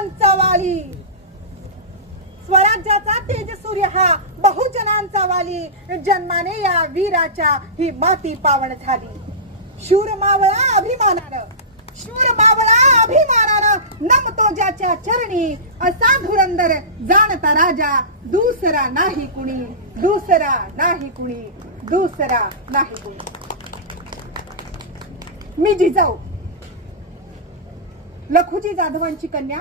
बहुजनांचा वाली, स्वराज्याचा तेजसूर्य हा बहुजनांचा वाली, जन्माने या वीराच्या ही माती पावन झाली. शूर मावळा अभिमानानं, शूर मावळा अभिमानानं नमतो ज्याच्या चरणी, असा धुरंदर जाणता राजा दुसरा नाही कुणी, दुसरा नाही कुणी, दुसरा नाही कुणी. मी जिजाऊ, लखुजी जाधवांची कन्या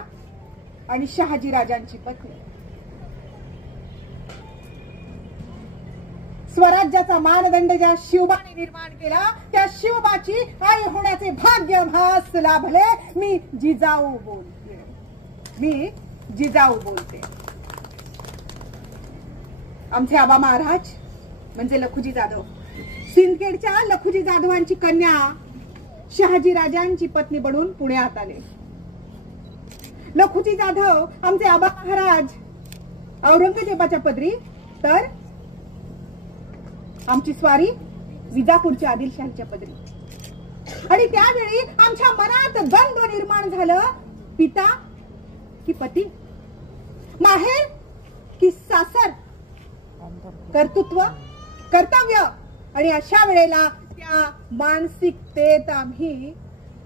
आणि शहाजी राजांची पत्नी. स्वराज्याचा मानदंड ज्या शिवबाने निर्माण केला त्या शिवबाची आई होण्याचे भाग्य भास लाभले. मी जिजाऊ बोलते, मी जिजाऊ बोलते. आमचे आबा महाराज म्हणजे लखुजी जाधव, सिंदखेडच्या लखुजी जाधवांची कन्या शहाजी राजांची पत्नी बनून पुण्यात आले. लखुजी जाधव आमचे आबा महाराज औरंगजेबाच्या पदरी, तर आमची स्वारी विजापूरच्या आदिलशाहीच्या पदरी. आणि त्यावेळी आमच्या मनात द्वंद्व निर्माण झालं, पिता की पती, माहेर की सासर, कर्तृत्व कर्तव्य. आणि अशा वेळेला त्या मानसिकतेत आम्ही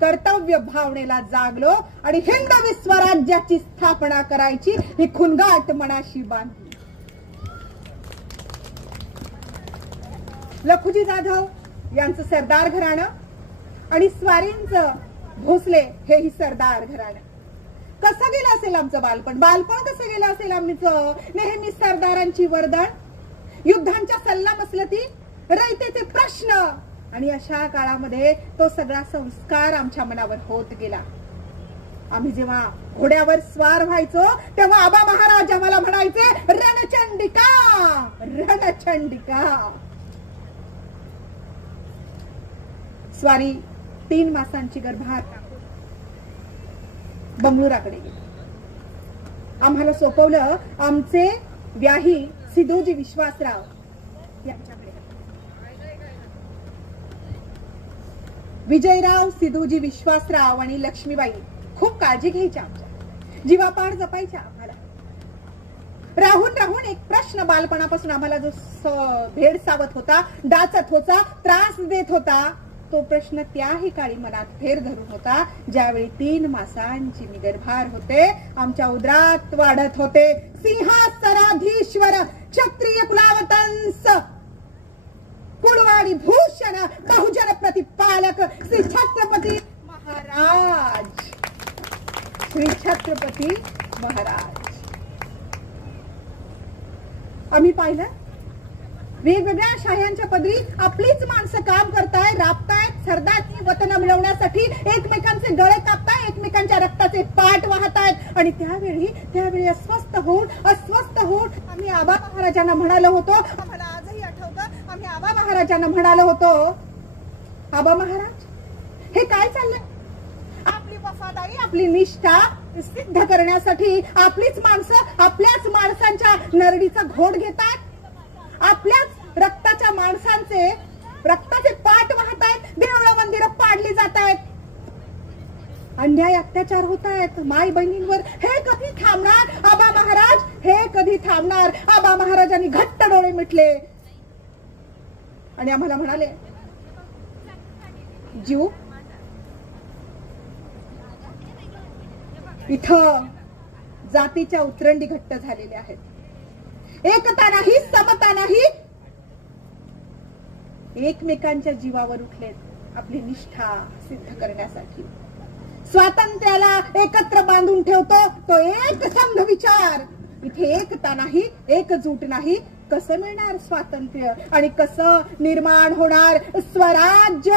कर्तव्य भावनेला जागलो आणि हिंदवी स्वराज्याची स्थापना करायची ही खुणगाट मनाशी बांधली. लखुजी जाधव यांचं सरदार घराणं आणि स्वारींचं भोसले हेही सरदार घराणं. कसं गेलं असेल आमचं बालपण, बालपण कसं गेलं असेल आमचं. नेहमी सरदारांची वर्दळ, युद्धांच्या सल्लामसलती, रयतेचे प्रश्न, आणि अशा काळामध्ये तो सगळा संस्कार आमच्या मनावर होत गेला. आम्ही जेव्हा घोड्यावर स्वार व्हायचो तेव्हा आबा महाराज आम्हाला म्हणायचे, रणचंडिका रणचंडिका. स्वारी 3 मासांची गर्भात बंगळुराकडे गेली. आम्हाला सोपवलं आमचे व्याही सिद्धोजी विश्वासराव यांच्याकडे. विजयराव सिद्धोजी विश्वासराव आणि लक्ष्मीबाई खूप काळजी घ्यायच्या, आमच्या जीवापाड जपायच्या. आम्हाला राहून राहून एक प्रश्न बालपणापासून आम्हाला जो भेडसावत होता, डाचत होता, त्रास देत होता, तो प्रश्न त्याही काळी मनात फेर धरून होता. ज्यावेळी 3 मासांची मी गर्भार होते, आमच्या उदरात वाढत होते सिंहासनाधीश्वर क्षत्रिय कुलावतंस कुळवाडी भूषण बहुजन प्रतिपालक श्री छत्रपती महाराज, श्री छत्रपती महाराज. आम्ही पाहिलं वेगवेगळ्या शाह्यांच्या पदरी आपलीच माणसं काम करतायत, राबतायत, सरदारनी वतन मिळवण्यासाठी एकमेकांचे गळे कापतायत, एकमेकांच्या रक्ताचे पाट वाहतायत. आणि त्यावेळी अस्वस्थ होऊन आम्ही आबा महाराजांना म्हणालो होतो, आम्हाला आजही आठवतं, आम्ही आबा महाराजांना म्हणालो होतो, आबा महाराज हे काय चाललंय. आपली वफादारी, आपली निष्ठा सिद्ध करण्यासाठी आपलीच माणसं आपल्याच माणसांच्या नरडीचा घोट घेतात, आपल्याच रक्ताच्या माणसांचे रक्ताचे पाट वाहतायत, देवळं मंदिरं पाडली जात आहेत, अन्याय अत्याचार होत आहेत माई बहिणींवर. हे कधी थांबणार आबा महाराज, हे कधी थांबणार. आबा महाराजांनी घट्ट डोळे मिटले आणि आम्हाला म्हणाले, जीव इथं जातीच्या उतरंडी घट्ट झालेल्या आहेत, एकता नाही, समता नाही, एकमेकांच्या जीवावर उठलेत आपली निष्ठा सिद्ध करण्यासाठी. स्वातंत्र्याला एकत्र बांधून ठेवतो तो एक संघ विचार. इथे एकता नाही, एकजूट नाही, कसं मिळणार स्वातंत्र्य आणि कसं निर्माण होणार स्वराज्य.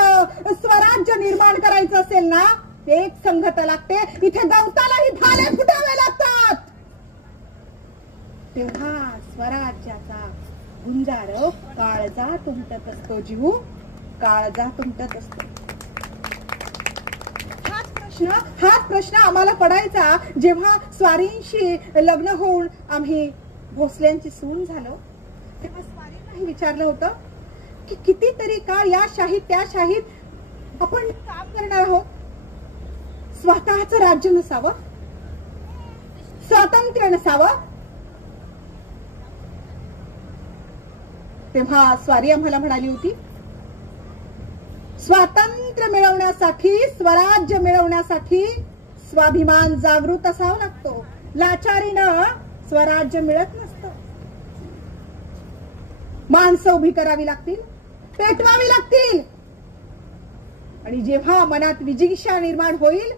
स्वराज्य निर्माण करायचं असेल ना, एक संघता लागते. इथे गवतालाही भाले फुटावे लागतात, तेव्हा स्वराज्याचा गुंजार काळजात उमटत असतो. जीव काळजात उमटत असतो. हाच प्रश्न आम्हाला पडायचा जेव्हा स्वारींशी लग्न होऊन आम्ही भोसल्यांची सून झालो. तेव्हा स्वारींनाही विचारलं होतं की कितीतरी काळ या शाहीत त्या शाहीत आपण काम करणार आहोत, स्वतःचं राज्य नसावं, स्वातंत्र्य नसावं. तेव्हा स्वारी आम्हाला म्हणाली होती, स्वातंत्र्य मिळवण्यासाठी, स्वराज्य मिळवण्यासाठी स्वाभिमान जागृत असावा लागतो. लाचारीनं स्वराज्य मिळत नसतं. माणसं उभी करावी लागतील, पेटवावी लागतील. आणि जेव्हा मनात विजिगीषा निर्माण होईल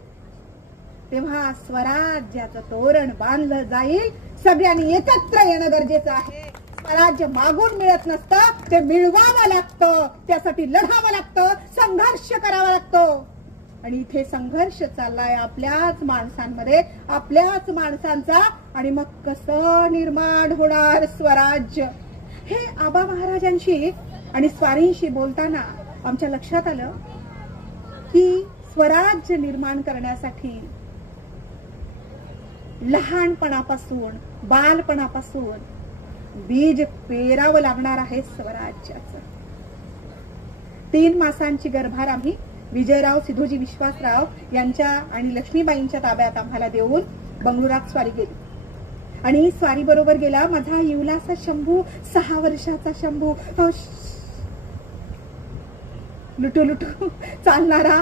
तेव्हा स्वराज्याचं तोरण बांधलं जाईल. सगळ्यांनी एकत्र येणं गरजेचं आहे. स्वराज्य मागून मिळत नसतं, ते मिळवावं लागतं. त्यासाठी लढावं लागतं, संघर्ष करावा लागतो. आणि इथे संघर्ष चाललाय आपल्याच माणसांमध्ये, आपल्याच माणसांचा. आणि मग कसं निर्माण होणार स्वराज्य? हे आबा महाराजांशी आणि स्वारींशी बोलताना आमच्या लक्षात आलं की स्वराज्य निर्माण करण्यासाठी लहानपणापासून, बालपणापासून बीज पेरावं लागणार आहे स्वराज्याचं. 3 मासांची गर्भार आम्ही विजयराव सिधोजी विश्वासराव यांच्या आणि लक्ष्मीबाईंच्या ताब्यात आम्हाला देऊन बंगळुरात स्वारी गेली. आणि स्वारी बरोबर गेला माझा इवलासा शंभू, 6 वर्षाचा शंभू, लुटू लुटू चालणारा,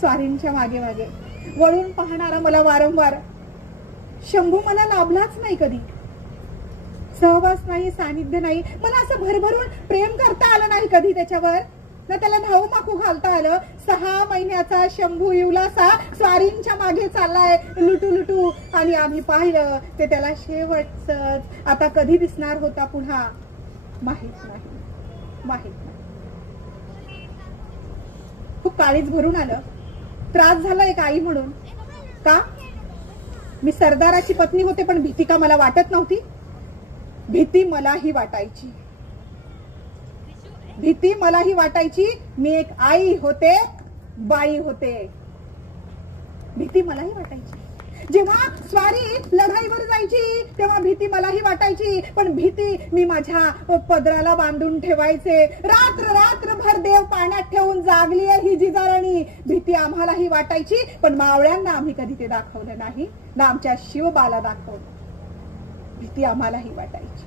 स्वारींच्या मागे मागे वळून पाहणारा मला वारंवार. शंभू मला लाभलाच नाही कधी, सहवास नाही, सानिध्य नाही. मला असं भरभरून प्रेम करता आलं नाही कधी त्याच्यावर, ना त्याला धाव माकू घालता आलं. 6 महिन्याचा शंभू इवलासा स्वारींच्या मागे चाललाय लुटू लुटू. आणि आम्ही पाहिलं ते त्याला शेवटच आता कधी दिसणार होता पुन्हा माहित नाही. खूप काळीच भरून आलं. त्रास झाला एक आई म्हणून. का? मी सरदाराची पत्नी होते, पण भीती का मला वाटत नव्हती? भीती मलाही वाटायची. भीती मलाही वाटायची. मी एक आई होते, बाई होते. भीती मलाही वाटायची. जेव्हा स्वारी लढाईवर जायची तेव्हा भीती मलाही वाटायची. पण भीती मी माझ्या पदराला बांधून ठेवायचे. रात्रभर देव पाण्यात ठेवून जागली आहे ही जिजाराणी. भीती आम्हालाही वाटायची, पण मावळ्यांना आम्ही कधी ते दाखवलं नाही, ना आमच्या शिवबाला दाखवलं. भीती आम्हालाही वाटायची,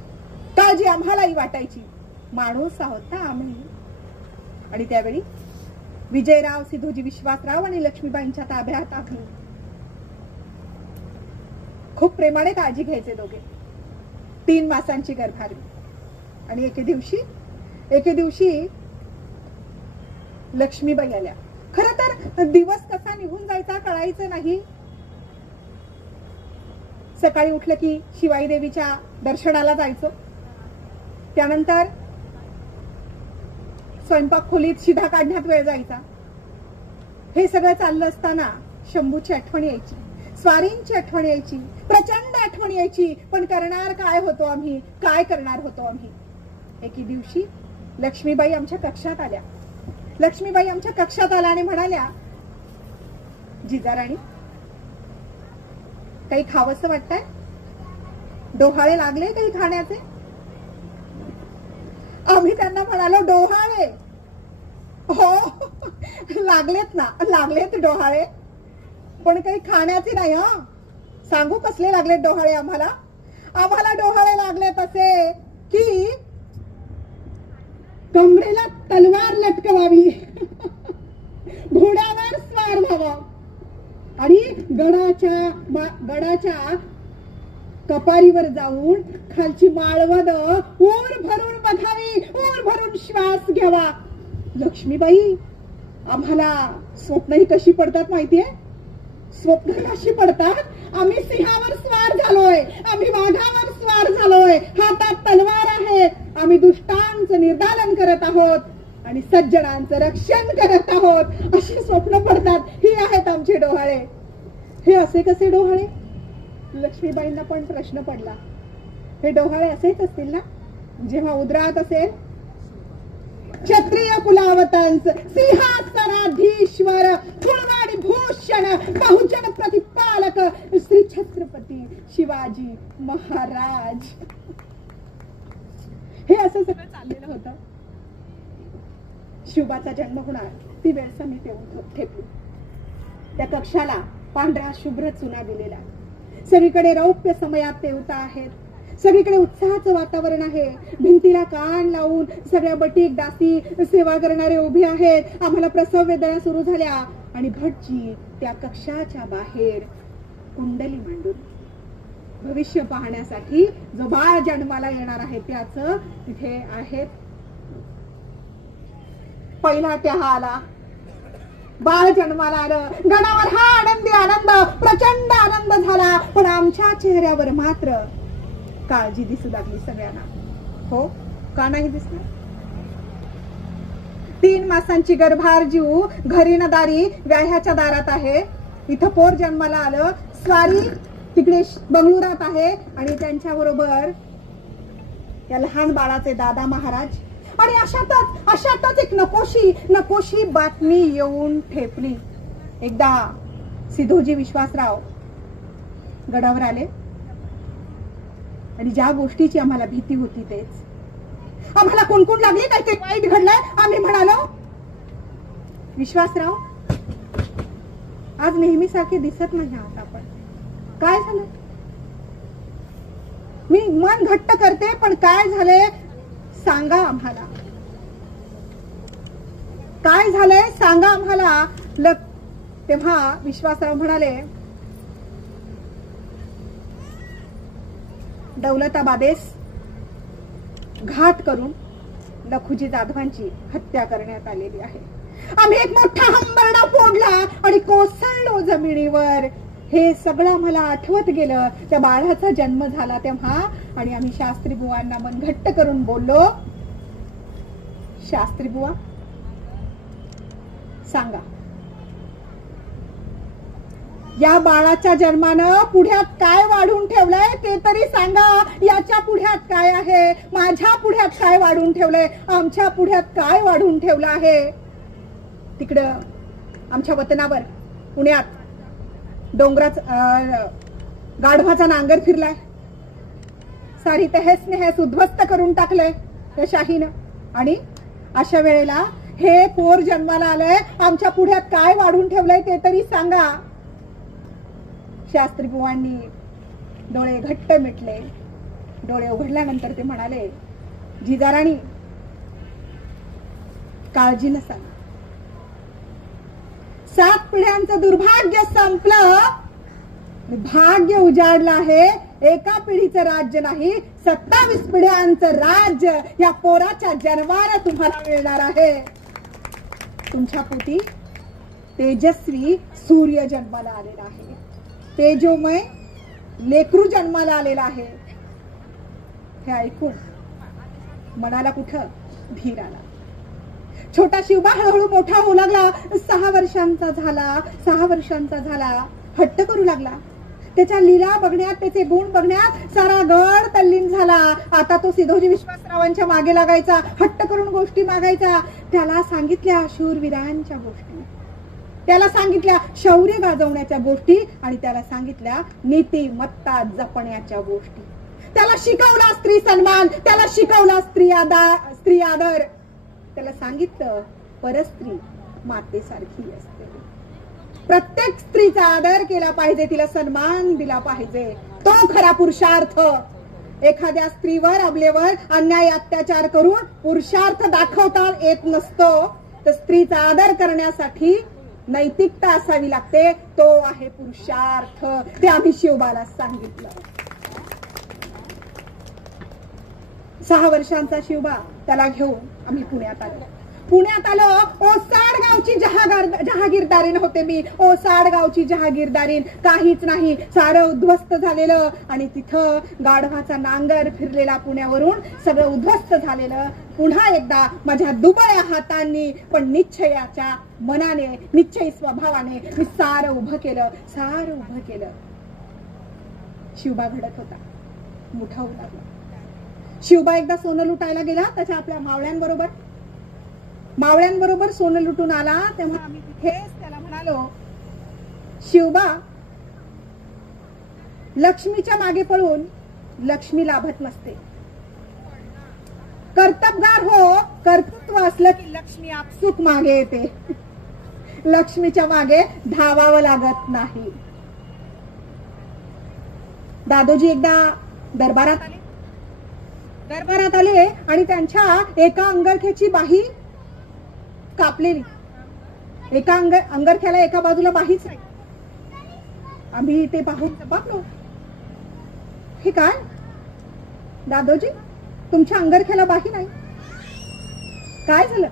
काळजी आम्हालाही वाटायची. माणूस आहोत ना आम्ही. आणि त्यावेळी विजयराव सिधोजी विश्वासराव आणि लक्ष्मीबाईंच्या ताब्यात आम्ही खूप प्रेमाने काळजी घ्यायचे दोघे. 3 मासांची गर्भारवी. आणि एके दिवशी लक्ष्मीबाई आल्या. खरं तर दिवस कसा निघून जायचा कळायचं नाही. सकाळी उठलं की शिवाई देवीच्या दर्शनाला जायचो. त्यानंतर स्वयंपाक खोलीत शिधा काढण्यात वेळ जायचा. हे सगळं चाललं असताना शंभूची आठवण यायची, स्वारींची आठवण यायची, प्रचंड आठवण यायची. पण करणार काय होतो आम्ही, काय करणार होतो आम्ही? एके दिवशी लक्ष्मीबाई आमच्या कक्षात आल्या. लक्ष्मीबाई आमच्या कक्षात आल्या आणि म्हणाल्या, जिजाराणी काही खावंसं वाटतंय? डोहाळे लागले काही खाण्याचे? आम्ही त्यांना म्हणालो, डोहाळे? हो लागलेत डोहाळे, पण काही खाण्याचे नाही. सांगू कसले लागलेत डोहाळे आम्हाला? आम्हाला डोहाळे लागलेत असे की कमरेला तलवार लटकवावी, घोड्यावर स्वार व्हावा आणि गडाच्या कपारीवर जाऊन खालची माळवद ऊर भरून बघावी, ऊर भरून श्वास घ्यावा. लक्ष्मीबाई आम्हाला स्वप्नही कशी पडतात माहितीये? स्वप्न कशी पडतात? आम्ही सिंहावर स्वार झालोय, आम्ही वाघावर स्वार झालोय, हातात तलवार आहे, आम्ही दुष्टांचं निर्दालन करत आहोत आणि सज्जनांचं रक्षण करत आहोत, अशी स्वप्न पडतात. ही आहेत आमचे डोहाळे. हे असे कसे डोहाळे? लक्ष्मीबाईंना पण प्रश्न पडला. हे डोहाळे असेच असतील ना जेव्हा उदरात असेल? क्षत्रिय कुलावतांच, सिंहासनाधीश्वर, फुलवाडी भूषण, बहुजन प्रतिपालक श्री छत्रपती शिवाजी महाराज. हे असं सगळं चाललेलं होतं. शिवबाचा जन्म होणार ती वेळ समीप येऊन ठेपली. त्या कक्षाला पांढरा शुभ्र चुना दिलेला, सगळीकडे रौप्य समयात देवता आहेत, सगळीकडे उत्साहाचं वातावरण आहे. भिंतीला कान लावून सगळ्या बटीक दासी सेवा करणारे उभे आहेत. आम्हाला प्रसव वेदना सुरू झाल्या आणि भटजी त्या कक्षाच्या बाहेर कुंडली मांडून भविष्य पाहण्यासाठी जो बाळ जन्माला येणार आहे त्याचं तिथे आहेत. पहिला त्या आला, बाळ जन्माला आलं. गणावर हा आनंदी आनंद, प्रचंड आनंद झाला. पण आमच्या चेहऱ्यावर मात्र काळजी दिसू लागली सगळ्यांना. हो, का नाही दिसणार? 3 मासांची गर्भार जीव घरी न दारी व्याह्याच्या दारात आहे. इथं पोर जन्माला आलं. स्वारी तिकडे बंगळुरात आहे आणि त्यांच्या बरोबर या लहान बाळाचे दादा महाराज. आणि अशातच एक नकोशी बातमी येऊन ठेपली. एकदा सिद्धोजी विश्वासराव गडावर आले आणि ज्या गोष्टीची आम्हाला भीती होती तेच आम्हाला कुणकुण लागली. काहीतरी वाईट घडलंय. आम्ही म्हणालो, विश्वासराव आज नेहमीसारखे दिसत नाही आहात आपण. काय झालं? मी मन घट्ट करते, पण काय झालंय सांगा आम्हाला. काय झालंय सांगा आम्हाला. तेव्हा विश्वासराव म्हणाले, दौलताबादेस घात करून लखुजी जाधवांची हत्या करण्यात आलेली आहे. आम्ही एक मोठा हंबरडा फोडला आणि कोसळलो जमिनीवर. हे सगळं मला आठवत गेलं. त्या बाळाचा जन्म झाला तेव्हा. आणि आम्ही शास्त्री बुवांना मन घट्ट करून बोललो, शास्त्री बुवा सांगा, या बाळाच्या जन्मानं पुढ्यात काय वाढून ठेवलंय ते तरी सांगा. याच्या पुढ्यात काय आहे? माझ्या पुढ्यात काय वाढून ठेवलंय? आमच्या पुढ्यात काय वाढून ठेवलं आहे? तिकडं आमच्या वतनावर पुण्यात डोंगराच गाढवाचा नांगर फिरलाय. सारी तहेस नहेस उद्ध्वस्त करून टाकलंय त्या शाहीनं. आणि अशा वेळेला हे पोर जन्माला आलंय, आमच्या पुढ्यात काय वाढून ठेवलंय ते तरी सांगा. शास्त्री बुवांनी डोळे घट्ट मिटले. डोळे उघडल्यानंतर ते म्हणाले, जिजाराणी काळजी न सांगा. 7 पिढ्यांचं दुर्भाग्य संपलं, भाग्य उजाडलं आहे. एका पिढीचं राज्य नाही, 27 पिढ्यांचं राज्य या पोराच्या जन्माला तुम्हाला मिळणार आहे. तुमच्या पोटी तेजस्वी सूर्य जन्माला आलेला आहे. तेजोमय लेकरू जन्माला आलेला आहे. हे ऐकून मनाला कुठं धीर आला. छोटा शिवबा हळूहळू मोठा होऊ लागला. 6 वर्षांचा झाला. हट्ट करू लागला. त्याच्या लीला बघण्यात, त्याचे गुण बघण्यात सारा गड तल्लीन झाला. आता तो सिद्धोजी विश्वासरावांच्या मागे लागायचा, हट्ट करून गोष्टी मागायचा. त्याला सांगितल्या शूरवीरांच्या गोष्टी, त्याला सांगितल्या शौर्य गाजवण्याच्या गोष्टी आणि त्याला सांगितल्या नीतिमत्ता जपण्याच्या गोष्टी. त्याला शिकवला स्त्री सन्मान, त्याला शिकवला स्त्री आदर. त्याला सांगितलं परस्त्री मातेसारखी असते. प्रत्येक स्त्रीचा आदर केला पाहिजे, तिला सन्मान दिला पाहिजे. तो खरा पुरुषार्थ. एखाद्या स्त्रीवर, अबलेवर अन्याय अत्याचार करून पुरुषार्थ दाखवता येत नसतो. तर स्त्रीचा आदर करण्यासाठी नैतिकता असावी लागते. तो आहे पुरुषार्थ. ते आम्ही शिवबाला सांगितलं. 6 वर्षांचा शिवबा त्याला घेऊन आम्ही पुण्यात आलो. ओसाड गावची जहागीरदारीन होते मी. ओसाड गावची जहागीरदारीन. काहीच नाही, सारं उद्ध्वस्त झालेलं. आणि तिथं गाढवाचा नांगर फिरलेला पुण्यावरून सगळं उद्ध्वस्त झालेलं. पुन्हा एकदा माझ्या दुबळ्या हातांनी पण निश्चयाच्या मनाने, निश्चयी स्वभावाने मी सारं उभं केलं. शिवबा घडत होता, मोठा होऊ लागला. शिवबा एकदा सोनं लुटायला गेला त्याच्या आपल्या मावळ्यांबरोबर सोनं लुटून आला. तेव्हा आम्ही तिथेच त्याला म्हणालो, शिवबा लक्ष्मीच्या मागे पळून लक्ष्मी लाभत नसते. कर्तबगार हो, कर्तृत्व असलं की लक्ष्मी आपसूक मागे येते. लक्ष्मीच्या मागे धावावं लागत नाही. दादोजी एकदा दरबारात आले आणि त्यांच्या एका अंगरख्याची बाही कापलेली. एका अंगरख्याला एका बाजूला बाहीच नाही. आम्ही ते पाहून चपाकलो. हे काय दादोजी, तुमच्या अंगरख्याला बाही नाही, काय झालं?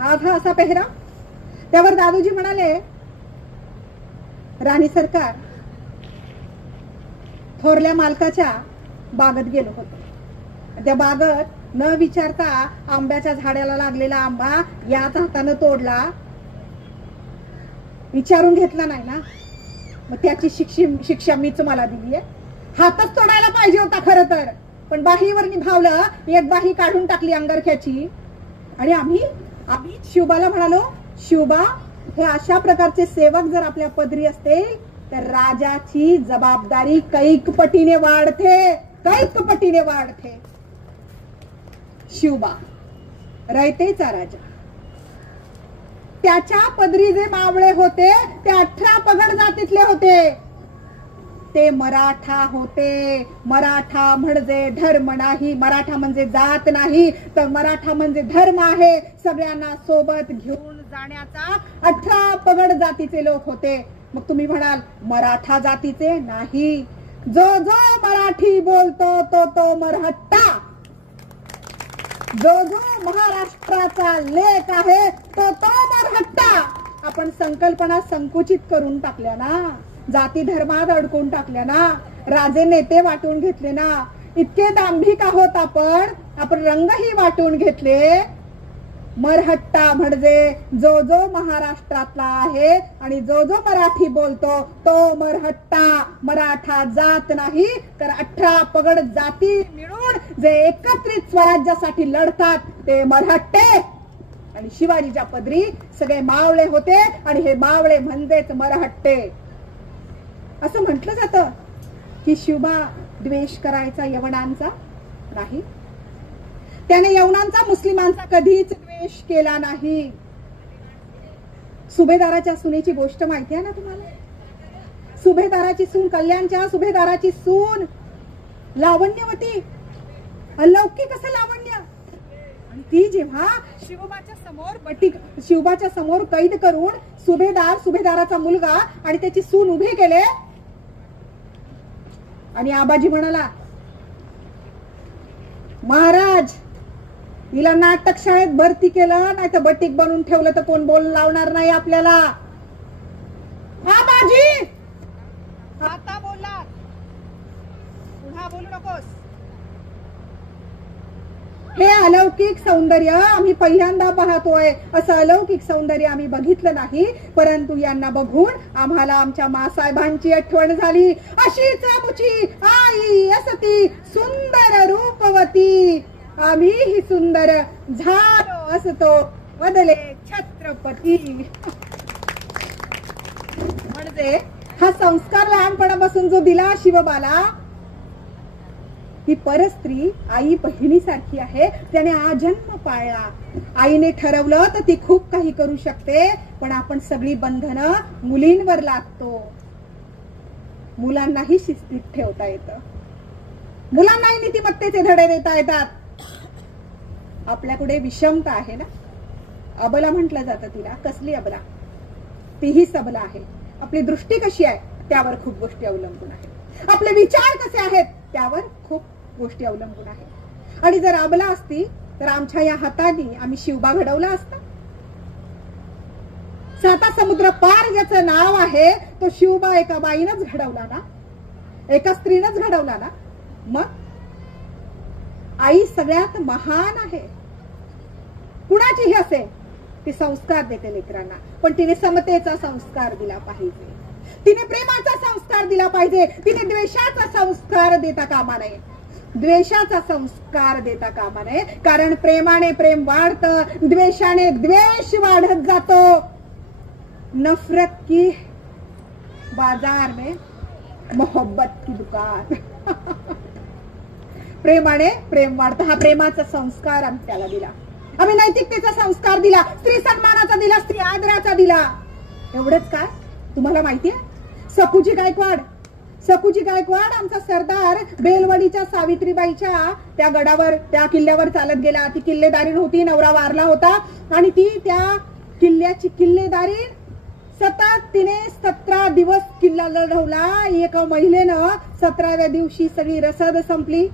आज हा असा पेहरा. त्यावर दादोजी म्हणाले, राणी सरकार, थोरल्या मालकाच्या बागेत गेलो होतो. त्या बागेत न विचारता आंब्याच्या झाडाला लागलेला आंबा याच हाताने तोडला. विचारून घेतला नाही ना, मग त्याची शिक्षा मीच मला दिली आहे. हातच तोडायला पाहिजे होता खरं तर, पण बाहीवर निभावलं. एक बाही काढून टाकली अंगरख्याची. आणि आम्ही शिवबाला म्हणालो, शिवबा, हे अशा प्रकारचे सेवक जर आपल्या पदरी असतील तर राजाची जबाबदारी कैक पटीने वाढते. शिवबा रयतेचा राजा, त्याच्या पदरी जे मावळे होते ते 18 पगड जातीतले होते. ते मराठा होते. मराठा म्हणजे धर्म नाही, मराठा म्हणजे जात नाही, तर मराठा म्हणजे धर्म आहे. सगळ्यांना सोबत घेऊन जाण्याचा 18 पगड जातीचे लोक होते. मग तुम्ही म्हणाल मराठा जातीचे नाही. जो मराठी बोलतो तो मरहट्टा. जो महाराष्ट्राचा लेख आहे तो मरहट्टा. आपण संकल्पना संकुचित करून टाकल्या ना, जाती धर्मात अडकून टाकल्या ना, राजे नेते वाटून घेतले ना. इतके दांभिक आहोत आपण रंगही वाटून घेतले. मरहट्टा म्हणजे जो महाराष्ट्रातला आहे आणि जो मराठी बोलतो तो मरहट्टा. मराठा जात नाही, तर 18 पगड जाती मिळून जे एकत्रित स्वराज्यासाठी लढतात ते मरहट्टे. आणि शिवाजीच्या पदरी सगळे मावळे होते आणि हे मावळे म्हणजेच मरहट्टे. असं म्हटलं जातं की शिवबा द्वेष करायचा यवनांचा नाही. त्याने यवनांचा मुस्लिमांचा कधीच द्वेष केला नाही. सुभेदाराच्या सुनेची गोष्ट माहिती आहे ना तुम्हाला? सुभेदाराची सून, कल्याणच्या सुभेदाराची सून लावण्यवती, अलौकिक असं लावण्य. आणि ती जेव्हा शिवबाच्या समोर कैद करून सुभेदाराचा मुलगा आणि त्याची सून उभे केले. आणि आबाजी म्हणाला, महाराज, हिला नाटक शाळेत भरती केलं नाही तर बटीक बनवून ठेवलं तर कोण बोल लावणार नाही आपल्याला. आबाजी, आता बोलला, पुन्हा बोलू नकोस. हे अलौकिक सौंदर्य आम्ही पहिल्यांदा पाहतोय. असं अलौकिक सौंदर्य आम्ही बघितलं नाही, परंतु यांना बघून आम्हाला आमच्या मासाहेबांची आठवण झाली. अशीच आमची आई असती सुंदर रूपवती, आम्ही ही सुंदर झालो असतो बदले छत्रपती. म्हणजे हा संस्कार लहानपणापासून जो दिला शिवबाला, ही परस्त्री आई बहिणीसारखी आहे. त्याने आजन्म पाळला. आईने ठरवलं तर ती खूप काही करू शकते, पण आपण सगळी बंधनं मुलींवर लागतो. मुलांनाही शिस्तीत ठेवता येतं, मुलांनाही नीतिमत्तेचे धडे देता येतात. आपल्याकडे विषमता आहे ना, अबला म्हटलं जातं तिला. कसली अबला? तीही सबला आहे. आपली दृष्टी कशी आहे त्यावर खूप गोष्टी अवलंबून आहेत. आपले विचार कसे आहेत त्यावर खूप गोष्टी अवलंबून आहेत. आणि जर अबला असती तर आमच्या या हाताने आम्ही शिवबा घडवला असता. 7 समुद्र पार ज्याचं नाव आहे तो शिवबा एका बाईनच घडवला ना, एका स्त्रीनच घडवला ना. मग आई सगळ्यात महान आहे. कुणाचीही असे, ती संस्कार देते लेकरांना, पण तिने समतेचा संस्कार दिला पाहिजे, तिने प्रेमाचा संस्कार दिला पाहिजे. तिने द्वेषाचा संस्कार देता कामा नये, द्वेषाचा संस्कार देता कामा नये. कारण प्रेमाने प्रेम वाढतं, द्वेषाने द्वेष वाढत जातो. नफरत की बाजार में मोहब्बत की दुकान. प्रेमाने प्रेम वाढतं. हा प्रेमाचा संस्कार आम्ही त्याला दिला. आम्ही नैतिकतेचा संस्कार दिला, स्त्री सन्मानाचा दिला, स्त्री आदराचा दिला. एवढंच काय तुम्हाला माहितीये? सपूजी गायकवाड सकुजी गायकवाड आमचा सरदार बेलवाडीच्या सावित्रीबाईच्या त्या गडावर त्या किल्ल्यावर चालत गेला. ती किल्लेदारी होती, नवरा वारला होता आणि ती त्या किल्ल्याची किल्लेदारी सतत तिने 17 दिवस किल्ला लढवला. एका महिलेनं 17व्या दिवशी सगळी रसद संपली,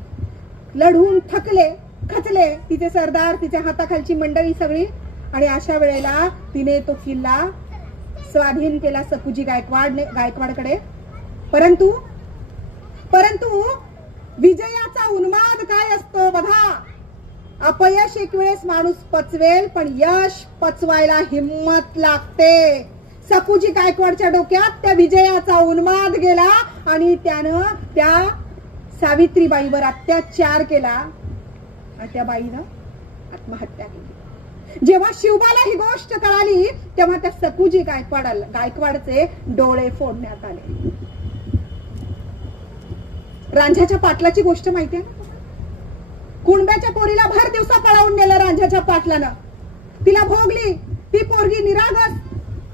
लढून थकले खचले तिचे सरदार, तिच्या हाताखालची मंडळी सगळी. आणि अशा वेळेला तिने तो किल्ला स्वाधीन केला सकुजी गायकवाडकडे. परंतु विजयाचा उन्माद काय असतो बघा. अपयश एक वेळेस माणूस पचवेल, पण यश पचवायला हिम्मत लागते. सकुजी गायकवाडच्या डोक्यात त्या विजयाचा उन्माद गेला आणि त्यानं त्या सावित्रीबाईवर अत्याचार केला आणि त्या बाईनं आत्महत्या केली. जेव्हा शिवबाला ही गोष्ट कळाली तेव्हा त्या सकुजी गायकवाडचे डोळे फोडण्यात आले. रांझ्याच्या पाटलाची गोष्ट माहिती आहे ना? कुणब्याच्या पोरीला भर दिवसा पळवून नेलं रांझ्याच्या पाटलानं. तिला भोगली, ती पोरगी निरागस,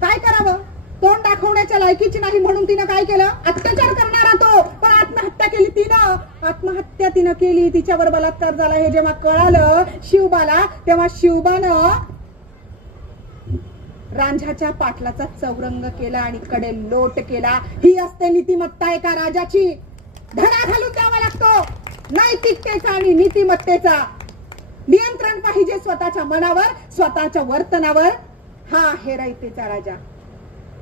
काय करावं, तोंड दाखवण्याच्या लायकीची नाही म्हणून तिनं काय केलं, अत्याचार करणारा तो, पण आत्महत्या केली तिनं. आत्महत्या तिनं केली, तिच्यावर बलात्कार झाला हे जेव्हा कळालं शिवबाला, तेव्हा शिवबानं रांझ्याच्या पाटलाचा चौरंग केला आणि कडे लोट केला. ही असते नीतिमत्ता एका राजाची. धडा घालून द्यावा लागतो नैतिकतेचा आणि नीतिमत्तेचा. नियंत्रण पाहिजे स्वतःच्या मनावर, स्वतःच्या वर्तनावर. हा आहे रयतेचा राजा.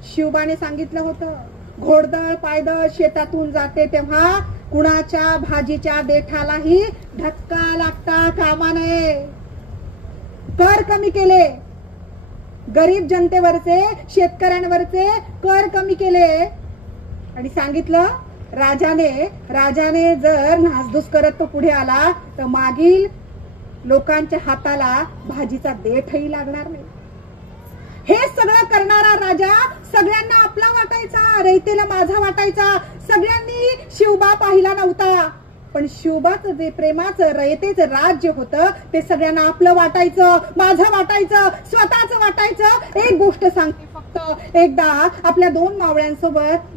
शिवबाने सांगितलं होतं, घोडदळ पायदळ शेतातून जाते तेव्हा कुणाच्या भाजीच्या देठालाही धक्का लागता कामा नये. कर कमी केले, गरीब जनतेवरचे, शेतकऱ्यांवरचे कर कमी केले आणि सांगितलं राजाने जर नासधूस करत तो पुढे आला तर मागील लोकांच्या हाताला भाजीचा देठही लागणार नाही. हे सगळं करणारा राजा सगळ्यांना आपला वाटायचा, रयतेला माझा वाटायचा. सगळ्यांनी शिवबा पाहिला नव्हता, पण शिवबाचं जे प्रेमाचं रयतेचं राज्य होतं ते सगळ्यांना आपलं वाटायचं, माझं वाटायचं, स्वतःच वाटायचं. एक गोष्ट सांगते फक्त, एकदा आपल्या 2 मावळ्यांसोबत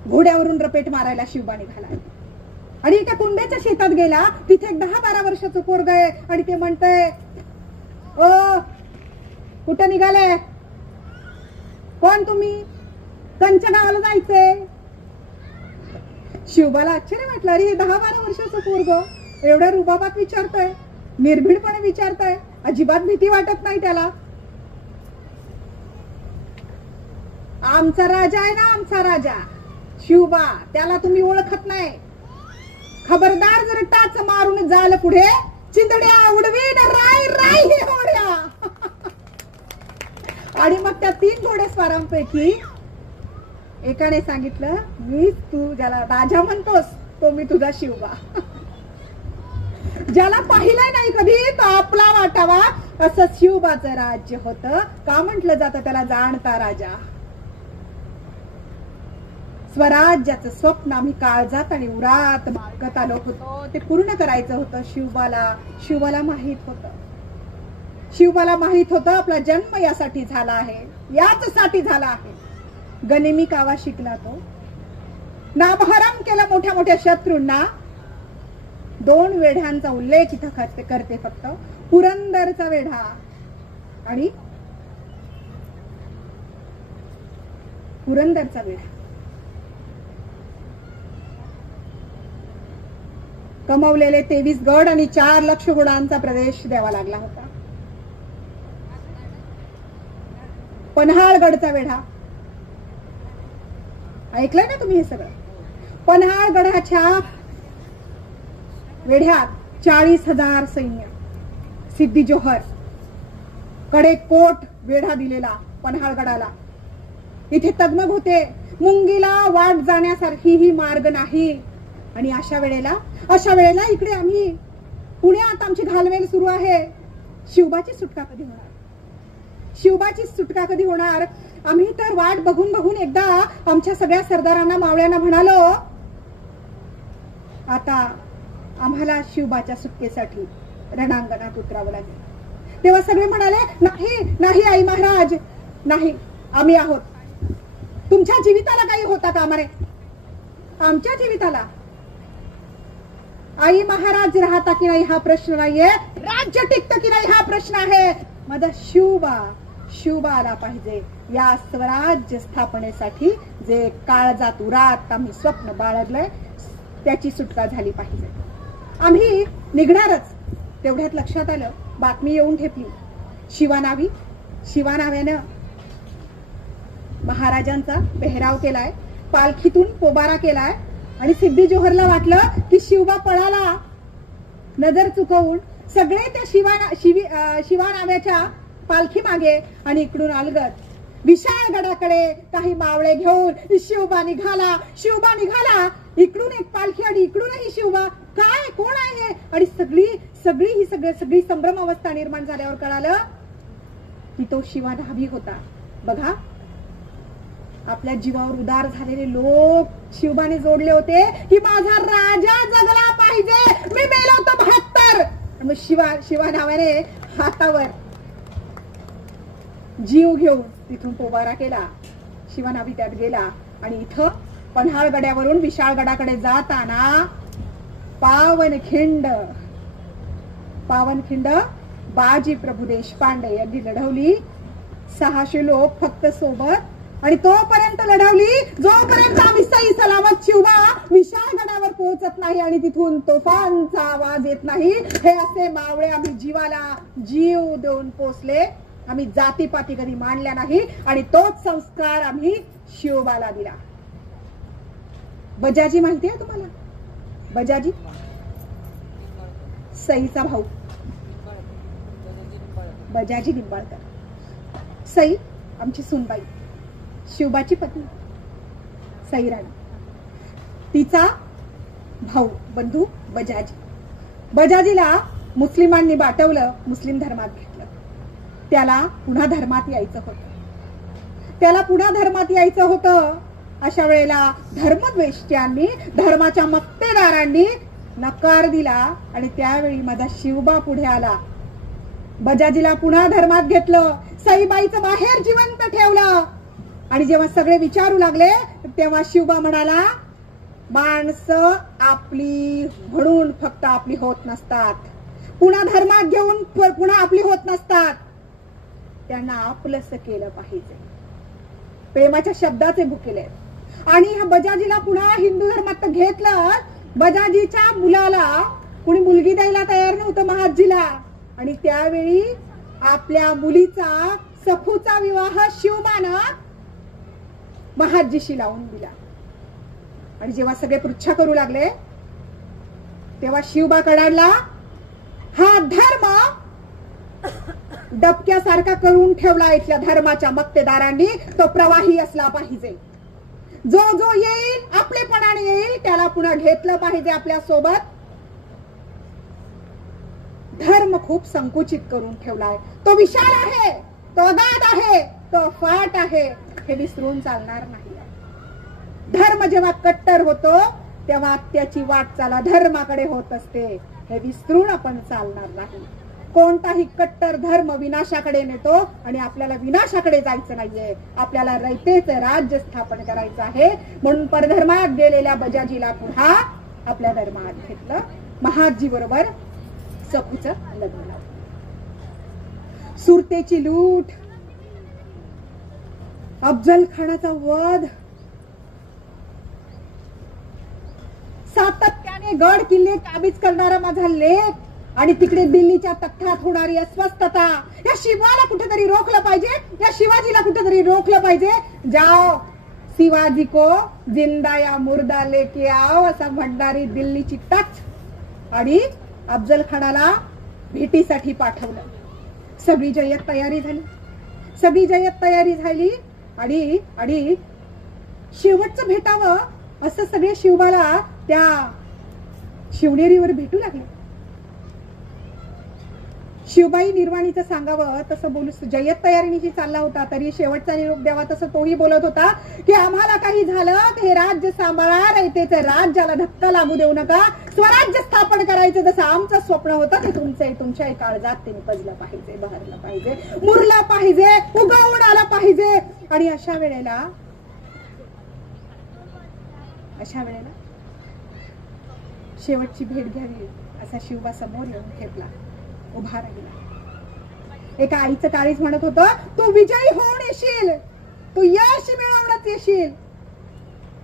घोड्यावरून रपेट मारायला शिवबा निघाला आणि एका कुंड्याच्या शेतात गेला. तिथे एक 10-12 वर्षाचं पोरग आहे आणि ते म्हणतंय, ओ कुठं निघाले, कोण तुम्ही, कंच्या गावाला जायचंय. शिवबाला आश्चर्य वाटलं, अरे 10-12 वर्षाचं पोरग एवढ्या रुबाबात विचारतंय, निर्भीडपणे विचारतंय, अजिबात भीती वाटत नाही त्याला. आमचा राजा आहे ना, आमचा राजा शिवबा, त्याला तुम्ही ओळखत नाही. खबरदार जर टाच मारून जाल पुढे, चिंदड्या उडवीन राय राय हे घोड्या. आणि मग त्या 3 घोडेस्वारांपैकी एकाने सांगितलं, मी तू ज्याला राजा म्हणतोस तो मी तुझा शिवबा. ज्याला पाहिलंय नाही कधी तो आपला वाटावा, असं शिवबाचं राज्य होतं. का म्हटलं जातं त्याला जाणता राजा. स्वराज्याचं स्वप्न आम्ही काळजात आणि उरात बाळगत आलो होतो, ते पूर्ण करायचं होतं शिवबाला. शिवबाला माहित होतं आपला जन्म यासाठी झाला आहे, याच साठी झाला आहे. गनिमी कावा शिकला तो, नामहरम केला मोठ्या मोठ्या शत्रूंना. 2 वेढ्यांचा उल्लेख इथं करते फक्त, पुरंदरचा वेढा आणि पुरंदरचा वेढा. कमवलेले 23 गड आणि 4 लक्ष घोडांचा प्रदेश द्यावा लागला होता. पन्हाळगडचा वेढा ऐकलंय ना तुम्ही हे सगळं. पन्हाळगडाच्या वेढ्यात 40,000 सैन्य, सिद्धी जोहर कडे कोट वेढा दिलेला पन्हाळगडाला. इथे तगमग होते, मुंगीला वाट जाण्यासारखी ही मार्ग नाही. आणि अशा वेळेला इकडे आम्ही पुण्यात आमची घालमेल सुरू आहे. शिवबाची सुटका कधी होणार. आम्ही तर वाट बघून एकदा आमच्या सगळ्या सरदारांना मावळ्यांना म्हणालो, आता आम्हाला शिवबाच्या सुटकेसाठी रणांगणात उतरावं लागेल. तेव्हा सगळे म्हणाले, नाही आई महाराज, नाही, आम्ही आहोत, तुमच्या जीविताला काही होता कामा नये. आमच्या जीविताला? आई महाराज राहता की नाही हा प्रश्न नाहीये, राज्य टिकतं की नाही हा प्रश्न आहे. माझा शिवबा आला पाहिजे. या स्वराज्य स्थापनेसाठी जे काळजात उरात आम्ही स्वप्न बाळगलंय त्याची सुटका झाली पाहिजे. आम्ही निघणारच. तेवढ्यात लक्षात आलं, बातमी येऊन ठेपली. शिवानाव्यानं महाराजांचा पेहराव केलाय, पालखीतून पोबारा केलाय आणि सिद्धी जोहरला वाटलं की शिवबा पळाला. नजर चुकवून सगळे त्या शिवानाव्याच्या पालखी मागे आणि इकडून अलगद विशाळ गडाकडे काही मावळे घेऊन शिवबा निघाला. इकडून एक पालखी आणि इकडूनही शिवबा. काय, कोण आहे? आणि सगळी संभ्रम अवस्था निर्माण झाल्यावर कळालं की तो शिवाधाबी होता. बघा, आपल्या जीवावर उदार झालेले लोक शिवबाने जोडले होते की माझा राजा जगला पाहिजे. मी मेलो होतो 72. मग शिवा नावाने हातावर जीव घेऊन तिथून पोबारा केला. शिवानाभी त्यात गेला आणि इथं पन्हाळ गड्यावरून विशाळ गडाकडे जाताना पावनखिंड बाजी प्रभू देशपांडे यांनी लढवली. 600 लोक फक्त सोबत. आणि तोपर्यंत लढवली जोपर्यंत आम्ही सही सलामत शिवबा विशाळ गडावर पोहोचत नाही आणि तिथून तोफांचा आवाज येत नाही. हे असे मावळे आम्ही जीवाला जीव देऊन पोचले. आम्ही जातीपाती कधी मानल्या नाही आणि तोच संस्कार आम्ही शिवबाला दिला. बजाजी माहिती आहे तुम्हाला? बजाजी सईचा भाऊ बजाजी निंबाळकर. सई आमची सुनबाई, शिवबाची पत्नी सई राणी, तिचा भाऊ बंधू बजाजीला मुस्लिमांनी बाटवलं, मुस्लिम धर्मात घेतलं. त्याला पुन्हा धर्मात यायचं होतं. अशा वेळेला धर्मद्वेष्ट्यांनी, धर्माच्या मक्तेदारांनी नकार दिला आणि त्यावेळी माझा शिवबा पुढे आला. बजाजीला पुन्हा धर्मात घेतलं, सईबाईचं बाहेर जिवंत ठेवलं. आणि जेव्हा सगळे विचारू लागले तेव्हा शिवबा म्हणाला, माणसं आपली म्हणून फक्त आपली होत नसतात, पुन्हा धर्मात घेऊन पुन्हा आपली होत नसतात, त्यांना आपलंस केलं पाहिजे. प्रेमाच्या शब्दाचे भुकेले. आणि ह्या बजाजीला पुन्हा हिंदू धर्मात घेतलं. बजाजीच्या मुलाला कुणी मुलगी द्यायला तयार नव्हतं महादजीला. आणि त्यावेळी आपल्या मुलीचा सखूचा विवाह शिवबानं महादजीशी लावून दिला. आणि जेव्हा सगळे पृच्छा करू लागले तेव्हा शिवबा कडाडला, हा धर्म डबक्यासारखा करून ठेवला इथल्या धर्माच्या मक्तेदारांनी. तो प्रवाही असला पाहिजे. जो येईल आपलेपणाने येईल त्याला पुन्हा घेतलं पाहिजे आपल्या सोबत. धर्म खूप संकुचित करून ठेवलाय. तो विशाल आहे, तो अगाध आहे, तो अफाट आहे. हे विसरून चालणार नाही. धर्म जेव्हा कट्टर होतो तेव्हा त्याची वाटचाल धर्माकडे होत असते. हे विसरून आपण चालणार नाही. कोणताही कट्टर धर्म विनाशाकडे नेतो आणि आपल्याला विनाशाकडे जायचं नाहीये. आपल्याला रयतेचं राज्य स्थापन करायचं आहे. म्हणून परधर्मात गेलेल्या बजाजीला पुन्हा आपल्या धर्मात घेतलं. महादजी बरोबर सखूचं लग्न लावलं. सुरतेची लूट, अफजल खानाचा वध, सातत्याने गड किल्ले काबीज करणारा माझा लेख आणि तिकडे दिल्लीच्या तख्तात होणारी अस्वस्थता. या शिवाला कुठेतरी रोखलं पाहिजे, या शिवाजीला कुठेतरी रोखलं पाहिजे. जाओ शिवाजी को जिंदा या मुर्दा लेके आओ असा म्हणणारी दिल्लीची टच. आणि अफजल खानाला भेटीसाठी पाठवलं. सगळी जय्यत तयारी झाली आणि शेवटचं भेटावं असं सगळे शिवबाला त्या शिवनेरीवर भेटू लागले. शिवबाई निर्वाणीचं सांगावं तसं बोलू, जय्यत तयारीनिशी चालला होता तरी शेवटचा निरोप द्यावा तसं तोही बोलत होता की आम्हाला काही झालं तर हे राज्य सांभाळा, रयतेचं राज्याला धक्का लागू देऊ नका. स्वराज्य स्थापन करायचं जसं आमचं स्वप्न होतं ते तुमच्या काळजात ते निपजलं पाहिजे, बहरलं पाहिजे, मुरलं पाहिजे, उगवून आलं पाहिजे. आणि अशा वेळेला अशा वेळेला शेवटची भेट घ्यावी असा शिवबा समोर येऊन ठेपला, उभा राहिला. एका आईचं काळीच म्हणत होतं, तू विजयी होऊन येशील, तू यश मिळवणच येशील.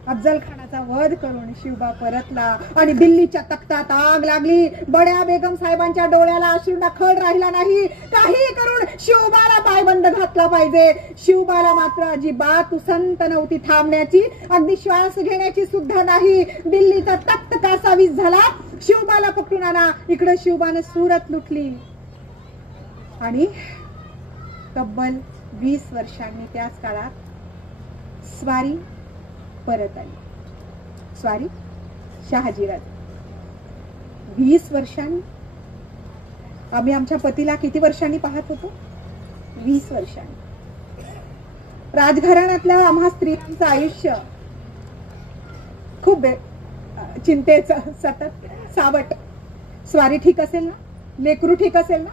अफजल खानाचा वध करून शिवबा परतला आणि दिल्लीच्या तख्तात आग लागली. बड्या बेगम साहेबांच्या डोळ्याला अश्रूंना खळ राहिला नाही. काही करून शिवबाला पायबंद घातला पाहिजे. शिवबाला मात्र अजिबात उसंत नव्हती थांबण्याची, अगदी श्वास घेण्याची सुद्धा नाही. दिल्लीचा तख्त कासावीस झाला. शिवबाला पकडून आणा. इकडे शिवबाने सुरत लुटली आणि तब्बल 20 वर्षांनी त्याच काळात स्वारी परत आली. स्वारी शहाजीराजे. 20 वर्षांनी. आम्ही आमच्या पतीला किती वर्षांनी पाहत होतो? 20 वर्षांनी. राजघराण्यातल्या आम्हा स्त्रियांचं आयुष्य खूप चिंतेचं, सतत सावट. स्वारी ठीक असेल ना? लेकरू ठीक असेल ना?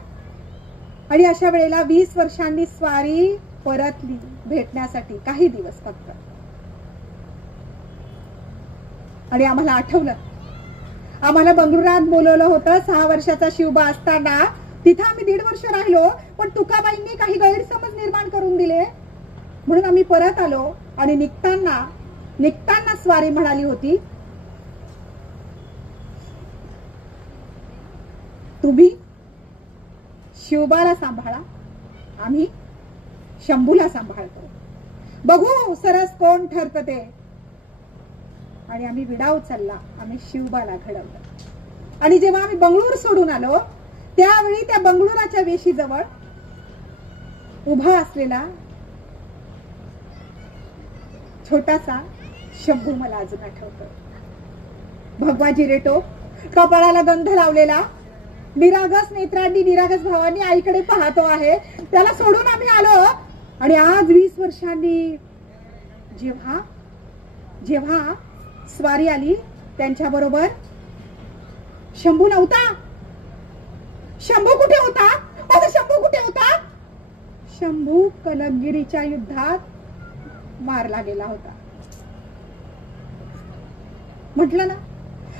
आणि अशा वेळेला 20 वर्षांनी स्वारी परतली भेटण्यासाठी, काही दिवस फक्त. आणि आम्हाला आठवलं, आम्हाला बंगळुरात बोलवलं होतं 6 वर्षाचा शिवबा असताना. तिथं आम्ही 1.5 वर्ष राहिलो, पण तुकाबाईंनी काही गैरसमज निर्माण करून दिले म्हणून आम्ही परत आलो. आणि निघताना स्वारी म्हणाली होती, तुम्ही शिवबाला सांभाळा, आम्ही शंभूला सांभाळतो, बघू सरस कोण ठरत ते. आणि आम्ही विडा उचलला, आम्ही शिवबाला घडवलं. आणि जेव्हा आम्ही बंगळूर सोडून आलो त्यावेळी त्या बंगळुराच्या वेशीजवळ उभा असलेला छोटासा शंभू मला अजून आठवतो. भगवा जिरेटो, कपाळाला गंध लावलेला, निरागस नेत्रांनी, निरागस भावांनी आईकडे पाहतो आहे. त्याला सोडून आम्ही आलो. आणि आज 20 वर्षांनी जेव्हा स्वारी आली त्यांच्या बरोबर शंभू नव्हता. शंभू कुठे होता? शंभू कुठे होता? शंभू कनकगिरीच्या युद्धात मारला गेला होता. म्हटलं ना,